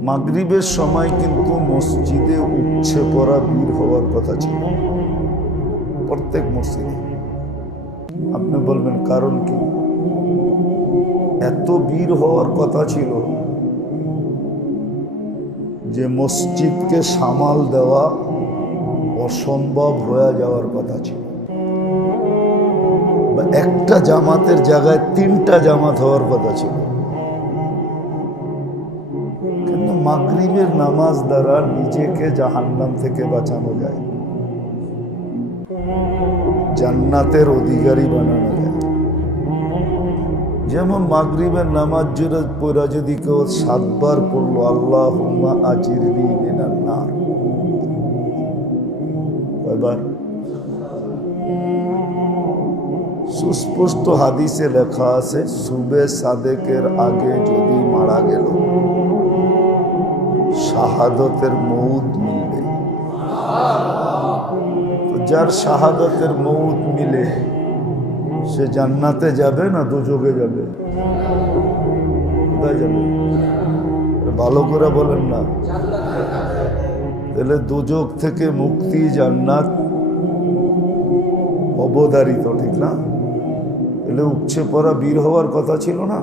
মাগরিবের সময় কিন্তু মসজিদে উপচে পড়া ভিড় হওয়ার কথা ছিল, প্রত্যেক মসজিদে। আপনি বলবেন কারণ কি? এত ভিড় হওয়ার কথা ছিল যে মসজিদকে সামাল দেওয়া অসম্ভব হয়ে যাওয়ার কথা ছিল। একটা জামাতের জায়গায় 3টা জামাত হওয়ার কথা ছিল। কিন্তু মাগরিবের নামাজ দ্বারা নিজেকে জাহান্নাম থেকে বাঁচানো যায়, জান্নাতের অধিকারী বানানো যায়। যেমন মাগরিবের নামাজ পড়া যদি কেউ 7 বার পড়লো, আল্লাহুম্মা আজিরনি মিনান নার, কয়বার? সুস্পষ্ট হাদিসে লেখা আছে, সুবে সাদেকের আগে যদি মারা গেল শাহাদতের মউত মিলবে। তো যার শাহাদতের মউত মিলে সে জান্নাতে যাবে না দোজখে যাবে? কোথায় যাবে? ভালো করে বলেন না। তাহলে দোজখ থেকে মুক্তি, জান্নাত অবধারিত, ঠিক না? তাহলে উপচে পড়া বীর হওয়ার কথা ছিল না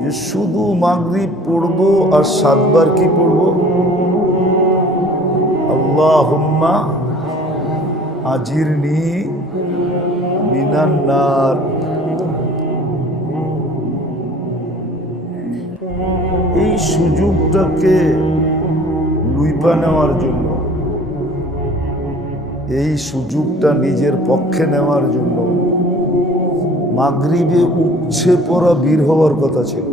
যে শুধু মাগরিব পড়বো আর 7 বার কি পড়বো? আল্লাহুম্মা আজিরনি মিনান নার। এই সুযোগটাকে লুইপা নেওয়ার জন্য, এই সুযোগটা নিজের পক্ষে নেওয়ার জন্য মাগরিবে উপচে পড়া বীর হওয়ার কথা ছিল।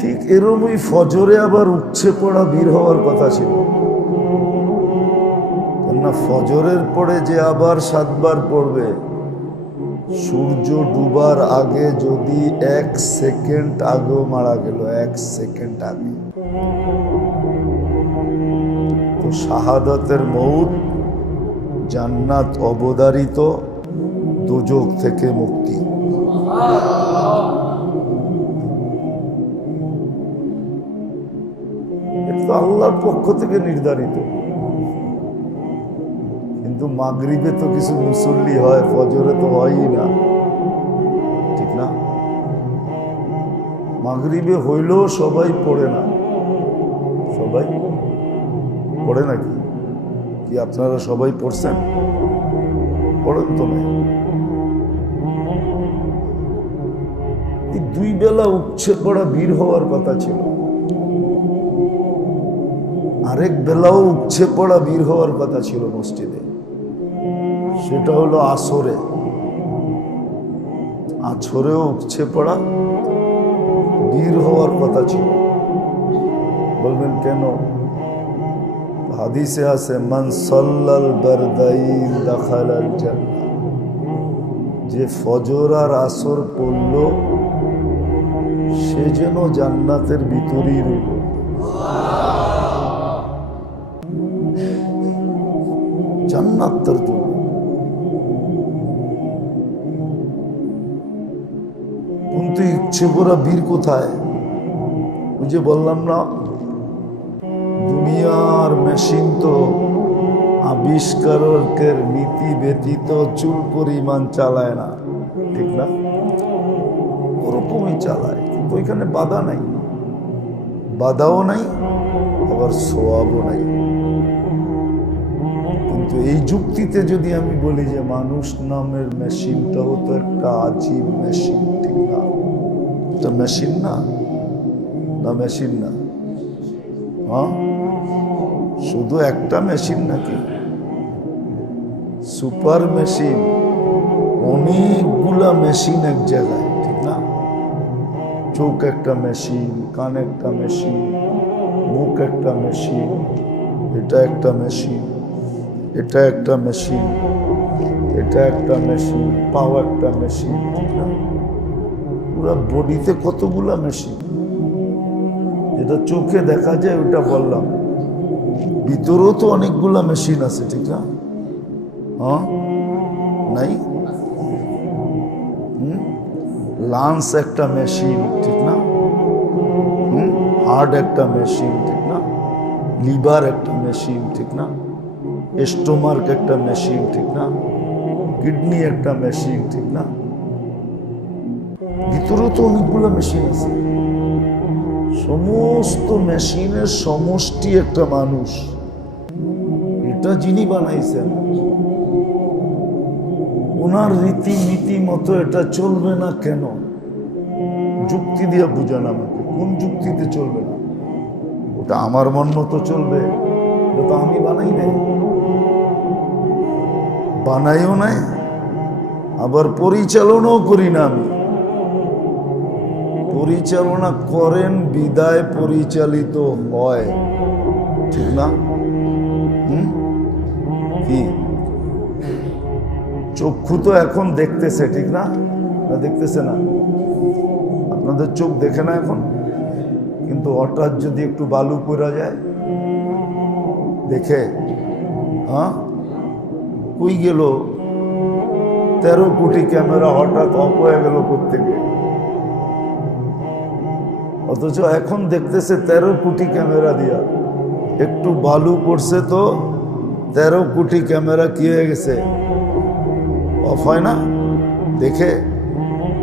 ঠিক এরকমই ফজরে আবার উপচে পড়া বীর হওয়ার কথা ছিল। কেননা ফজরের পরে যে আবার 7 বার পড়বে, সূর্য ডুবার আগে যদি 1 সেকেন্ড আগেও মারা গেল, 1 সেকেন্ড আগে, তো শাহাদাতের মউত, জান্নাত অবধারিত, দোজখ থেকে মুক্তি। এটা তো আল্লাহর পক্ষ থেকে নির্ধারিত। কিন্তু মাগরিবে তো কিছু মুসল্লি হয়, ফজরে তো হয়ই না, ঠিক না? মাগরিবে হইলেও সবাই পড়ে না। সবাই পড়ে নাকি? কি আপনারা সবাই পড়ছেন? পড়েন তো না। এই 2 বেলা উপচে পড়া বীর হওয়ার কথা ছিল, আরেক বেলাও উপচে পড়া বীর হওয়ার কথা ছিল মসজিদে। সেটা হলো আসরে। আছরেও উপচে পড়া বীর হওয়ার কথা ছিল। বলবেন কেন? হাদিসে আছে, মান সাল্লাল বারদাইন দাখালাল জান্নাহ। যে ফজর আর আসর পড়ল সে যেন জান্নাতের ভিতরেই রইল। জান্নাত তার জন্য। কিন্তু ইচ্ছে করা বীর কোথায়? ওই যে বললাম না, দুনিয়ার মেশিন তো আবিষ্কারকের নীতি ব্যতীত চুল পরিমাণ চালায় না, ঠিক না? ওরকমই চালায়, কিন্তু ওইখানে বাধা নাই, বাধাও নাই, আবার সওয়াবও নাই। কিন্তু এই যুক্তিতে যদি আমি বলি যে মানুষ নামের মেশিনটাও তো একটা আজীব মেশিন, ঠিক না? এটা মেশিন না? না মেশিন না? হ্যাঁ, শুধু একটা মেশিন নাকি? সুপার মেশিন, অনেকগুলা মেশিন এক জায়গায়, ঠিক না? চোখ একটা মেশিন, কান একটা মেশিন, মুখ একটা মেশিন, এটা একটা মেশিন, এটা একটা মেশিন, এটা একটা মেশিন, পাও একটা মেশিন, ঠিক না? পুরা বডিতে কতগুলা মেশিন, যেটা চোখে দেখা যায় ওটা বললাম, ভিতরেও তো অনেকগুলা মেশিন আছে, ঠিক না? হ্যাঁ, নাই? লাংস একটা মেশিন, ঠিক না? হার্ট একটা মেশিন, ঠিক না? লিভার একটা মেশিন, ঠিক না? স্টোমাক একটা মেশিন, ঠিক না? কিডনি একটা মেশিন, ঠিক না? ভিতরেও তো অনেকগুলো মেশিন আছে। সমস্ত মেশিনের সমষ্টি একটা মানুষ। এটা যিনি বানাইছেন, ওনার রীতিনীতি মতো এটা চলবে না কেন? যুক্তি দিয়ে বুঝান আমাকে, কোন যুক্তিতে চলবে না? ওটা আমার মন মতো চলবে? ওটা তো আমি বানাই নাই, বানাইও নাই, আবার পরিচালনাও করি না আমি। পরিচালনা করেন বিদায় পরিচালিত হয়, ঠিক না? কি চক্ষু তো এখন দেখতেছে, ঠিক না? দেখতেছে না? আপনাদের চোখ দেখে না এখন, কিন্তু হঠাৎ যদি একটু বালু পড়া যায় দেখে, হ্যাঁ, কই গেল 13 কোটি ক্যামেরা হঠাৎ অফ হয়ে গেল কোত্থেকে? অথচ এখন দেখতেছে 13 কোটি ক্যামেরা দিয়া, একটু বালু পড়ছে তো 13 কোটি ক্যামেরা কি হয়ে গেছে, অফ হয় না? দেখে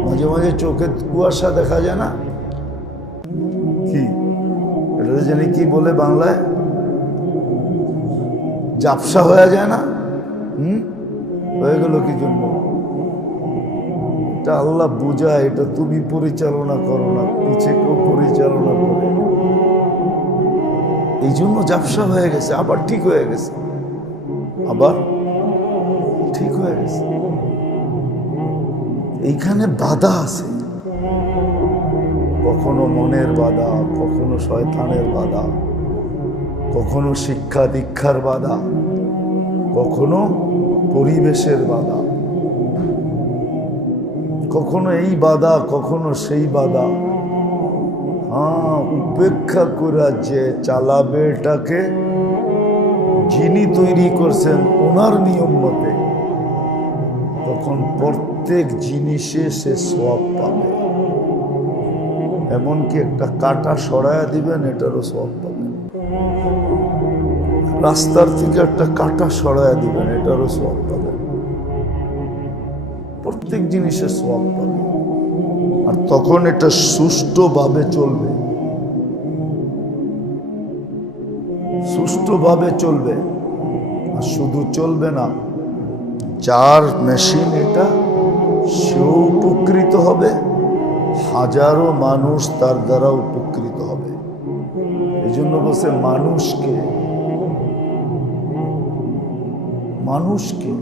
মাঝে মাঝে চোখে কুয়াশা দেখা যায় না? কি এটা জানি কি বলে বাংলায়, ঝাপসা হয়ে যায় না? হয়ে গেল কি জন্য? এটা আল্লাহ বুঝায়, এটা তুমি পরিচালনা করো না, পিছে কেউ পরিচালনা করে। এই জন্য ঝাপসা হয়ে গেছে, আবার ঠিক হয়ে গেছে, আবার ঠিক হয়ে গেছে। এইখানে বাধা আছে, কখনো মনের বাধা, কখনো শয়তানের বাধা, কখনো শিক্ষা দীক্ষার বাধা, কখনো পরিবেশের বাধা, কখনো এই বাধা, কখনো সেই বাধা। হ্যাঁ, উপেক্ষা করা যে চালাবে এটাকে, যিনি তৈরি করছেন ওনার নিয়ম মতে, তখন প্রত্যেক জিনিসে সে সওয়াব পাবে। এমনকি একটা কাঁটা সরাইয়া দিবেন, এটারও সওয়াব পাবেন। রাস্তার থেকে একটা কাঁটা সরাইয়া দিবেন, এটারও সওয়াব পাবেন। প্রত্যেক জিনিসে সওয়াব পাবে। আর তখন এটা সুষ্ঠুভাবে চলবে, সুষ্ঠুভাবে চলবে। আর শুধু চলবে না, যার মেশিন এটা, সেও উপকৃত হবে, হাজারো মানুষ তার দ্বারা উপকৃত হবে। এই জন্য বলছে মানুষকে, মানুষকে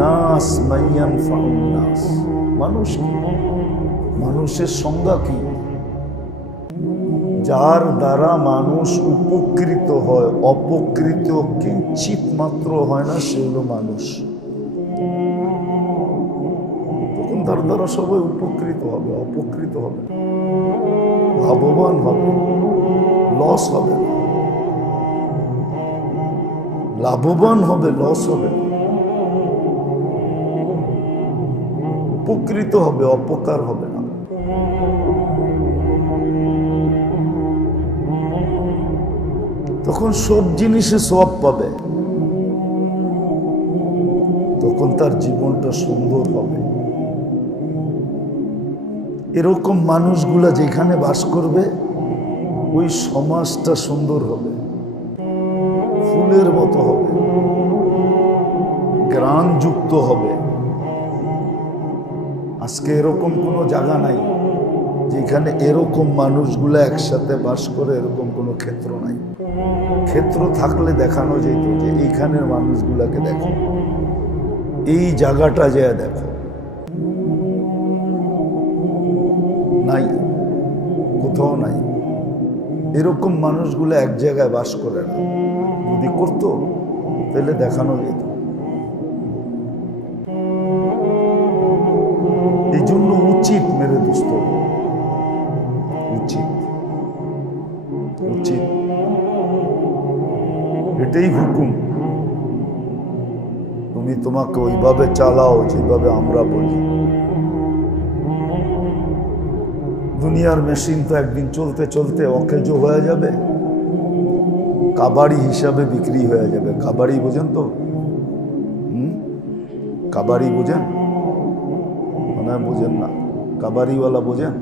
নাস মাইয়ান ফাউন্নাস, মানুষকে। মানুষের সংজ্ঞা কি? যার দ্বারা মানুষ উপকৃত হয়, অপকৃত কিঞ্চিত মাত্র হয় না, সে হলো মানুষ। তখন তার দ্বারা সবাই উপকৃত হবে, অপকৃত হবে, লাভবান হবে, লস হবে না। লাভবান হবে, লস হবে না, উপকৃত হবে, অপকার হবে না। তখন সব জিনিসে সওয়াব পাবে, তখন তার জীবনটা সুন্দর হবে। এরকম মানুষগুলা যেখানে বাস করবে, ওই সমাজটা সুন্দর হবে, ফুলের মতো হবে, গ্রাণযুক্ত হবে। আজকে এরকম কোনো জায়গা নাই যেখানে এরকম মানুষগুলা একসাথে বাস করে, এরকম কোনো ক্ষেত্র নাই। ক্ষেত্র থাকলে দেখানো যেত যে এইখানের মানুষগুলাকে দেখো, এই জায়গাটা যে দেখো, নাই, কোথাও নাই। এরকম মানুষগুলো এক জায়গায় বাস করে না। যদি করতো তাহলে দেখানো যেত। এই জন্য উচিত মেরে দোস্ত, উচিত উচিত, এটাই হুকুম। তুমি তোমাকে ওইভাবে চালাও যেভাবে আমরা বলি। দুনিয়ার মেশিন তো একদিন চলতে চলতে অকেজো হয়ে যাবে, কাবাড়ি হিসাবে বিক্রি হয়ে যাবে। কাবাড়ি বোঝেন তো? কাবাড়ি বোঝেন? মনে হয় বোঝেন না। কাবাড়িওয়ালা বোঝেন?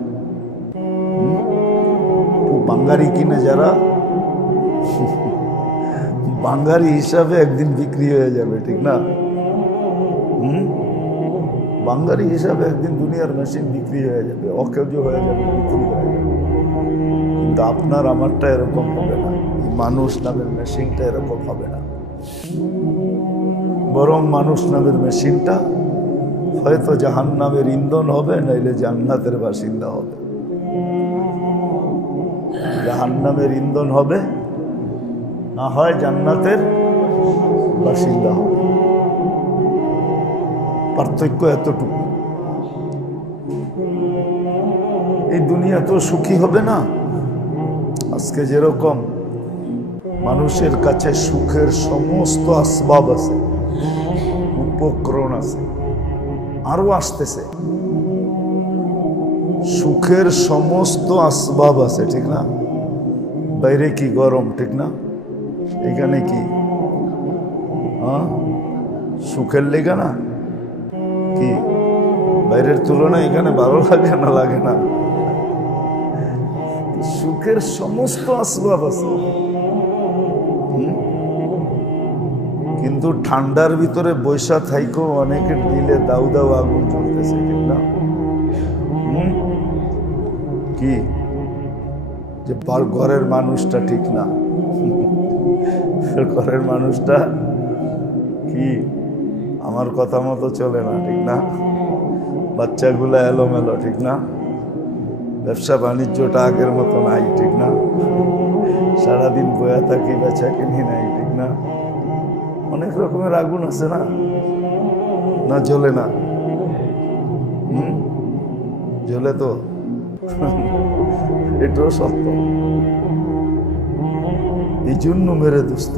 বাঙ্গারি কিনে যারা, বাঙ্গারি হিসাবে একদিন বিক্রি হয়ে যাবে, ঠিক না? বাঙ্গারি হিসাবে একদিন দুনিয়ার মেশিন বিক্রি হয়ে যাবে, অকেজো হয়ে যাবে, বিক্রি হয়ে যাবে। কিন্তু আপনার আমারটা এরকম হবে না। মানুষ নামের মেশিনটা এরকম হবে না। বরং মানুষ নামের মেশিনটা হয়তো জাহান্নামের ইন্ধন হবে, নাইলে জান্নাতের বাসিন্দা হবে। জাহান্নামের ইন্ধন হবে, না হয় জান্নাতের বাসিন্দা হবে। পার্থক্য এতটুকু। এই দুনিয়া তো সুখী হবে না। আজকে যেরকম মানুষের কাছে সুখের সমস্ত আসবাব আছে, উপকরণ আছে, আরো আসতেছে। সুখের সমস্ত আসবাব আছে, ঠিক না? বাইরে কি গরম, ঠিক না? এখানে কি সুখের লেগে না? কি বাইরের তুলনায় এখানে ভালো লাগে না? লাগে না? সুখের সমস্ত আসবাব আছে, কিন্তু ঠান্ডার ভিতরে বৈশা থাইকো অনেকের দিলে দাউ দাউ আগুন জ্বলতেছে, ঠিক না? কি যে ঘরের মানুষটা ঠিক না, ঘরের মানুষটা কি আমার কথা মতো চলে না, ঠিক না? বাচ্চাগুলা এলোমেলো, ঠিক না? ব্যবসা বাণিজ্যটা আগের মতো নাই, ঠিক না? সারাদিন বয়া থাকি, বেচা কিনি নাই, ঠিক না? অনেক রকমের আগুন আছে না? না জ্বলে না? জ্বলে তো, এটাও সত্য। এই জন্য মেরে দোস্ত,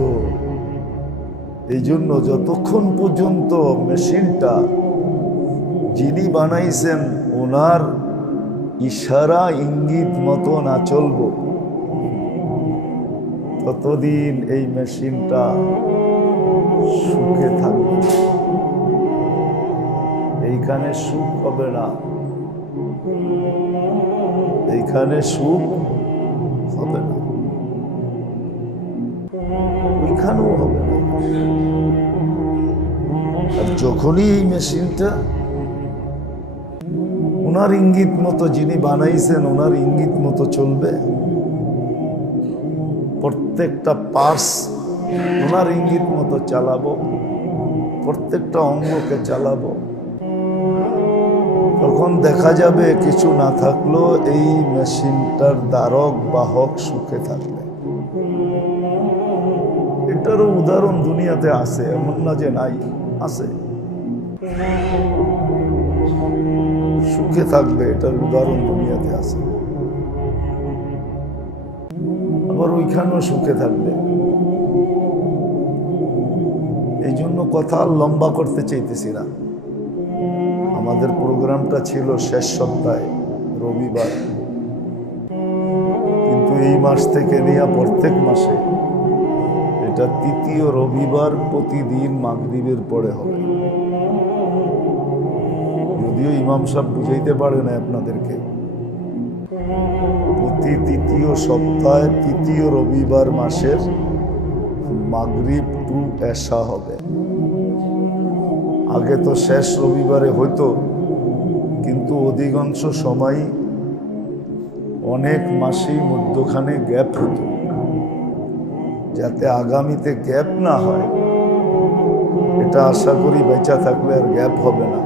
এই জন্য যতক্ষণ পর্যন্ত মেশিনটা যিনি বানাইছেন ওনার ইশারা ইঙ্গিত মতো না চলবো, ততদিন এই মেশিনটা সুখে থাকবে। এইখানে সুখ হবে না, এইখানে সুখ হবে না, ওইখানেও হবে না। আর যখনই এই মেশিনটা ওনার ইঙ্গিত মতো, যিনি বানাইছেন ওনার ইঙ্গিত মতো চলবে, প্রত্যেকটা পার্টস ওনার ইঙ্গিত মতো চালাবো, প্রত্যেকটা অঙ্গকে চালাবো, তখন দেখা যাবে কিছু না থাকলেও এই মেশিনটার দ্বারক বাহক সুখে থাকবে। এটারও উদাহরণ দুনিয়াতে আছে, এমন না যে নাই, আছে। সুখে থাকবে, এটার উদাহরণ দুনিয়াতে আছে। আবার ওইখানেও সুখে থাকবে। এই জন্য কথা লম্বা করতে চাইতেছি না। আমাদের প্রোগ্রামটা ছিল শেষ সপ্তাহে রবিবার, কিন্তু এই মাস থেকে নিয়ে প্রত্যেক মাসে এটা তৃতীয় রবিবার প্রতিদিন মাগরিবের পরে হবে। যদিও ইমাম সাহেব বুঝাইতে পারে না আপনাদেরকে, প্রতি তৃতীয় সপ্তাহে তৃতীয় রবিবার মাসের মাগরিব টু এশা হবে। আগে তো শেষ রবিবারে হইতো, কিন্তু অধিকাংশ সময় অনেক মাসেই মধ্যখানে গ্যাপ হতো। যাতে আগামীতে গ্যাপ না হয় এটা আশা করি বেঁচে থাকলে আর গ্যাপ হবে না।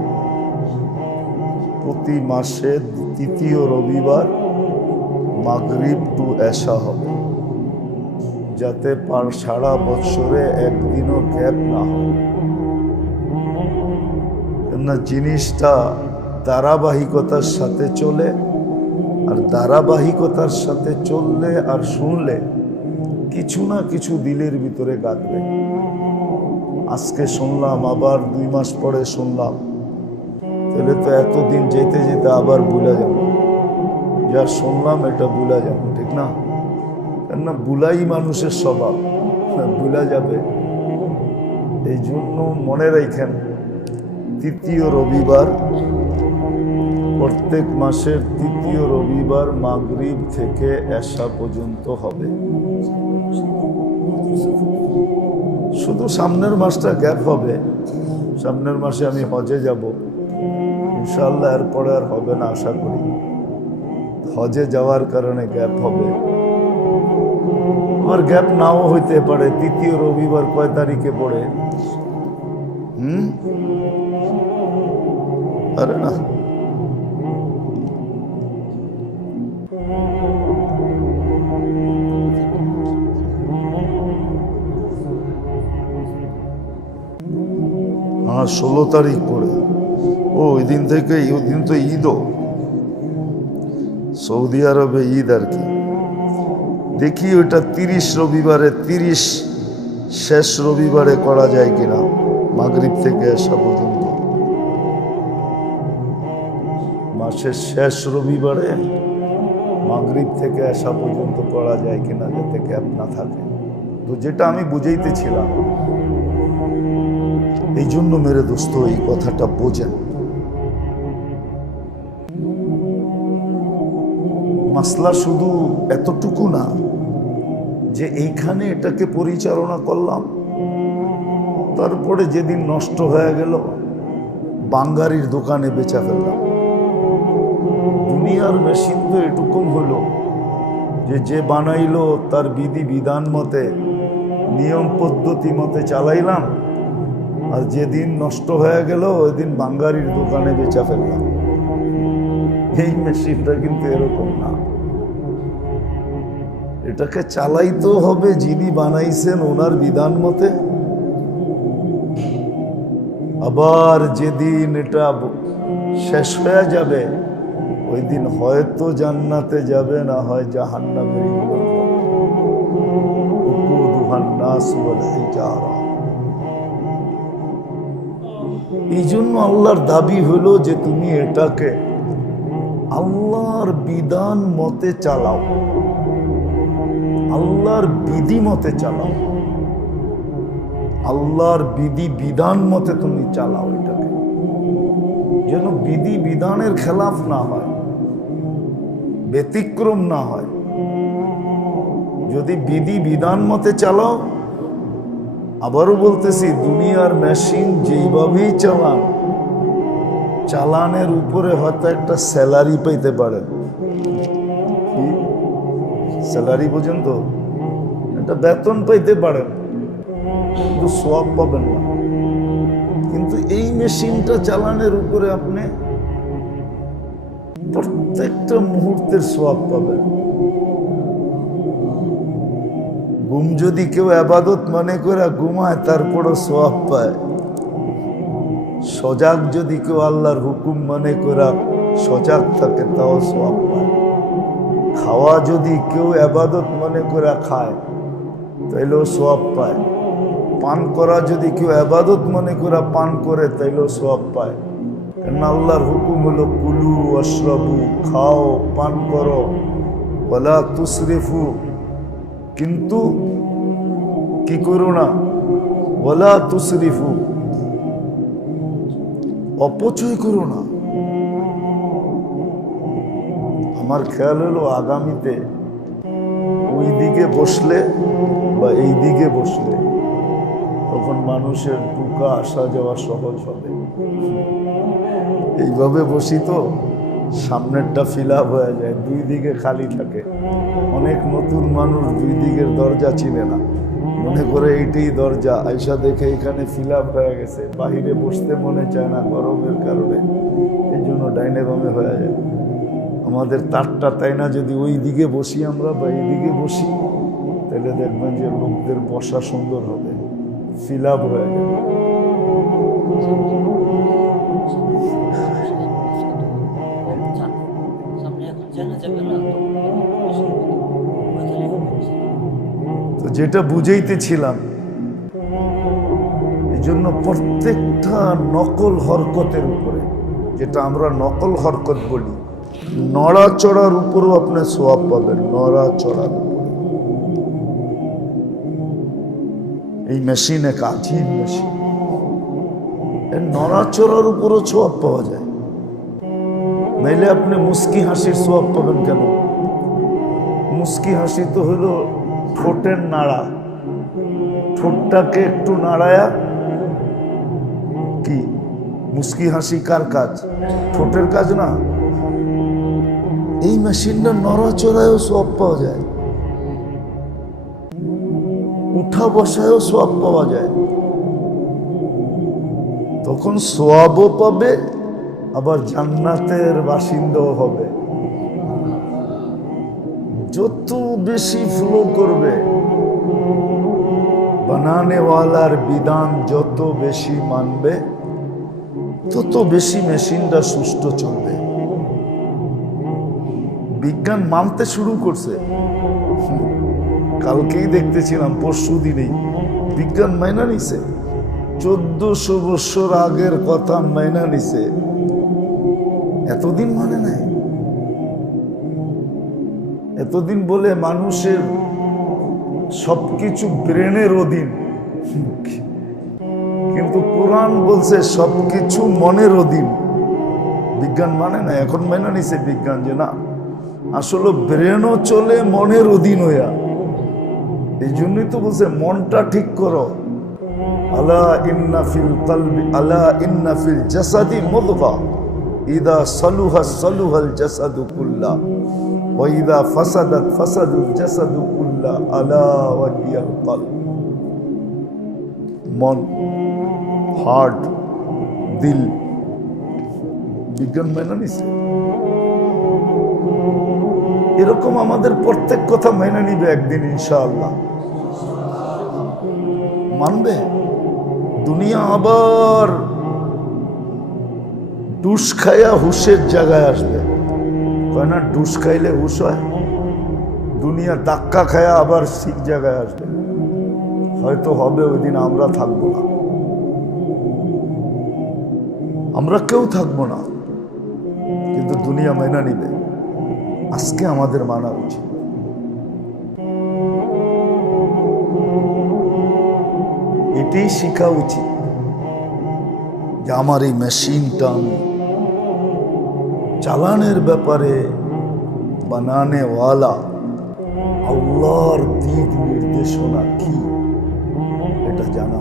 প্রতি মাসে তৃতীয় রবিবার মাগরিব টু এশা হবে, যাতে সারা বছরে একদিনও গ্যাপ না হয়। না, জিনিসটা ধারাবাহিকতার সাথে চলে, আর ধারাবাহিকতার সাথে চললে আর শুনলে কিছু না কিছু দিলের ভিতরে গাঁথবে। আজকে শুনলাম, আবার 2 মাস পরে শুনলাম, তাহলে তো এতদিন যেতে যেতে আবার ভুলে যাব। যা শুনলাম এটা ভুলে যাব, ঠিক না? কেননা ভুলাই মানুষের স্বভাব, ভুলা যাবে। এই জন্য মনে রাখেন, তৃতীয় রবিবার, প্রত্যেক মাসের তৃতীয় রবিবার মাগরিব থেকে এশা পর্যন্ত হবে। শুধু সামনের মাসটা গ্যাপ হবে। সামনের মাসে আমি হজে যাব ইনশাআল্লাহ, এরপরে আর হবে না আশা করি। হজে যাওয়ার কারণে গ্যাপ হবে, আর গ্যাপ নাও হইতে পারে। তৃতীয় রবিবার কয় তারিখে পড়ে? আরে না, হ্যাঁ 16 তারিখ পড়ে। ওই দিন থেকে, ওই দিন তো ঈদও, সৌদি আরবে ঈদ আর কি। দেখি ওইটা 30 রবিবারে, 30 শেষ রবিবারে করা যায় কিনা, মাগরিব থেকে এশা পর্যন্ত। মাসের শেষ রবিবারে মাগরিব থেকে এশা পর্যন্ত করা যায় কিনা, যাতে গ্যাপ না থাকে। তো যেটা আমি বুঝাইতেছিলাম, এই জন্য মেরে দোস্ত এই কথাটা বোঝেন। মাসলা শুধু এতটুকু না যে এইখানে এটাকে পরিচালনা করলাম, তারপরে যেদিন নষ্ট হয়ে গেল বাঙ্গারির দোকানে বেচা ফেললাম। দুনিয়ার মেশিন তো এটুকুম হলো যে যে বানাইলো তার বিধি বিধান মতে, নিয়ম পদ্ধতি মতে চালাইলাম, আর যেদিন নষ্ট হয়ে গেল ওই দিন বাঙ্গারির দোকানে বেচা ফেললাম। এই মেশিনটা কিন্তু এরকম না। এটাকে চালাইতেও হবে যিনি বানাইছেন ওনার বিধান মতে। আবার যেদিন এটা শেষ হয়ে যাবে ওই দিন হয়তো জান্নাতে যাবে, না হয় জাহান্নামের ইন্ধন হবে। এই জন্য আল্লাহর দাবি হলো যে তুমি এটাকে আল্লাহর বিধান মতে চালাও, আল্লাহর বিধি মতে চালাও, আল্লাহর বিধি বিধান মতে তুমি চালাও এটাকে, যেন বিধি বিধানের খেলাফ না হয়, ব্যতিক্রম না হয়। যদি বিধি বিধান মতে চালাও, আবারও বলতেছি, দুনিয়ার মেশিন যেইভাবেই চালান, চালানের উপরে হয়তো একটা স্যালারি পাইতে পারেন। স্যালারি পর্যন্ত একটা বেতন পাইতে পারেন, কিন্তু সোয়াব পাবেন না। কিন্তু এই মেশিনটা চালানের উপরে আপনি প্রত্যেকটা মুহূর্তের সোয়াব পাবেন। ঘুম যদি কেউ আবাদত মনে করে ঘুমায়, তারপরও সোয়াব পায়। সজাগ যদি কেউ আল্লাহর হুকুম মনে করে সজাগ থাকে, তাও সোয়াব পায়। খাওয়া যদি কেউ আবাদত মনে করে খায়, তাইলেও সোয়াব পায়। পান করা যদি কেউ আবাদত মনে করে পান করে, তাইলেও সোয়াব পায়। কারণ আল্লাহর হুকুম হলো কুলু ওয়াশরাবু, খাও পান করো, ওয়ালা তুসরিফু, কিন্তু কি করো না, ওয়ালা তুসরিফু, অপচয় করো না। আমার খেয়াল হলো আগামীতে ওই দিকে বসলে বা এই দিকে বসলে তখন মানুষের ঢুকা আসা যাওয়া সহজ হবে। এইভাবে বসি তো সামনেরটা ফিল আপ হয়ে যায়, দুই দিকে খালি থাকে। অনেক নতুন মানুষ দুই দিকের দরজা চিনে না, মনে করে এইটাই দরজা, আয়সা দেখে এখানে ফিল আপ হয়ে গেছে, বাহিরে বসতে মনে চায় না গরমের কারণে, এই জন্য ডাইনে বামে হয়ে যায়। আমাদের তারটা তাই না, যদি ওই দিকে বসি আমরা বা এই দিকে বসি, তাহলে দেখবেন যে লোকদের বসা সুন্দর হবে, ফিল আপ হয়ে যাবে। তো যেটা বুঝাইতেছিলাম, এই জন্য প্রত্যেকটা নকল হরকতের উপরে, যেটা আমরা নকল হরকত বলি, নড়াচড়ার উপরও আপনি সোয়াব পাবেন। নড়াচড়ার উপরে এই মেশিন এক আজীব মেশিন, এর নড়াচড়ার উপরও সোয়াব পাওয়া যায়। নাইলে আপনি মুস্কি হাসির সোয়াব পাবেন কেন? মুস্কি হাসি তো হলো ঠোঁটের নাড়া, ঠোঁটটাকে একটু নাড়ায়া। কি মুস্কি হাসি কার কাজ? ঠোঁটের কাজ না। এই মেশিনটা নড়াচড়ায়ও সোয়াব পাওয়া যায়, উঠা বসায়ও সোয়াব পাওয়া যায়। তখন সোয়াবও পাবে, আবার জান্নাতের বাসিন্দাও হবে। যত বেশি ফ্লো করবে, বানানেওয়ালার বিধান যত বেশি মানবে, তত বেশি মেশিনটা সুষ্ঠু চলবে। বিজ্ঞান মানতে শুরু করছে, কালকেই দেখতেছিলাম, পরশু দিনেই বিজ্ঞান মাইনা নিছে। 1400 বছর আগের কথা মাইনা নিছে, এতদিন মানে নাই। এতদিন বলে মানুষের সবকিছু ব্রেনের অধীন, কিন্তু কোরআন বলছে সবকিছু মনের অধীন। বিজ্ঞান মানে না, এখন মেনে নিছে বিজ্ঞান যে না, আসলে ব্রেনও চলে মনের অধীন হইয়া। এই জন্যই তো বলছে মনটা ঠিক করো। আলা ইন্না ফিল কলবি আলা ইন্না ফিল জাসাদি মুদগা ইদা সালুহা সালুহাল জাসাদু কুল্লা ওয়া ইদা ফাসাদাত ফাসাদুল জাসাদু কুল্লা আলা ওয়া হিয়াল কলব। মন, হার্ট, দিল, বিজ্ঞান মেনে নিছে। এরকম আমাদের প্রত্যেক কথা মেনে নিবে একদিন ইনশাআল্লাহ, মানবে। দুনিয়া আবার ডুস খাইয়া হুশের জায়গায় আসবে। কয় না ডুস খাইলে হুশ হয়, দুনিয়া ধাক্কা খায়া আবার ঠিক জায়গায় আসবে। হয়তো হবে ওই দিন আমরা থাকবো না, আমরা কেউ থাকবো না, কিন্তু দুনিয়া মেনে নিবে। আজকে আমাদের মানা উচিত। এটাই শেখা উচিত যে আমার এই মেশিনটা আমি চালানের ব্যাপারে বানানেওয়ালা আল্লাহর দিক নির্দেশনা কি, এটা জানা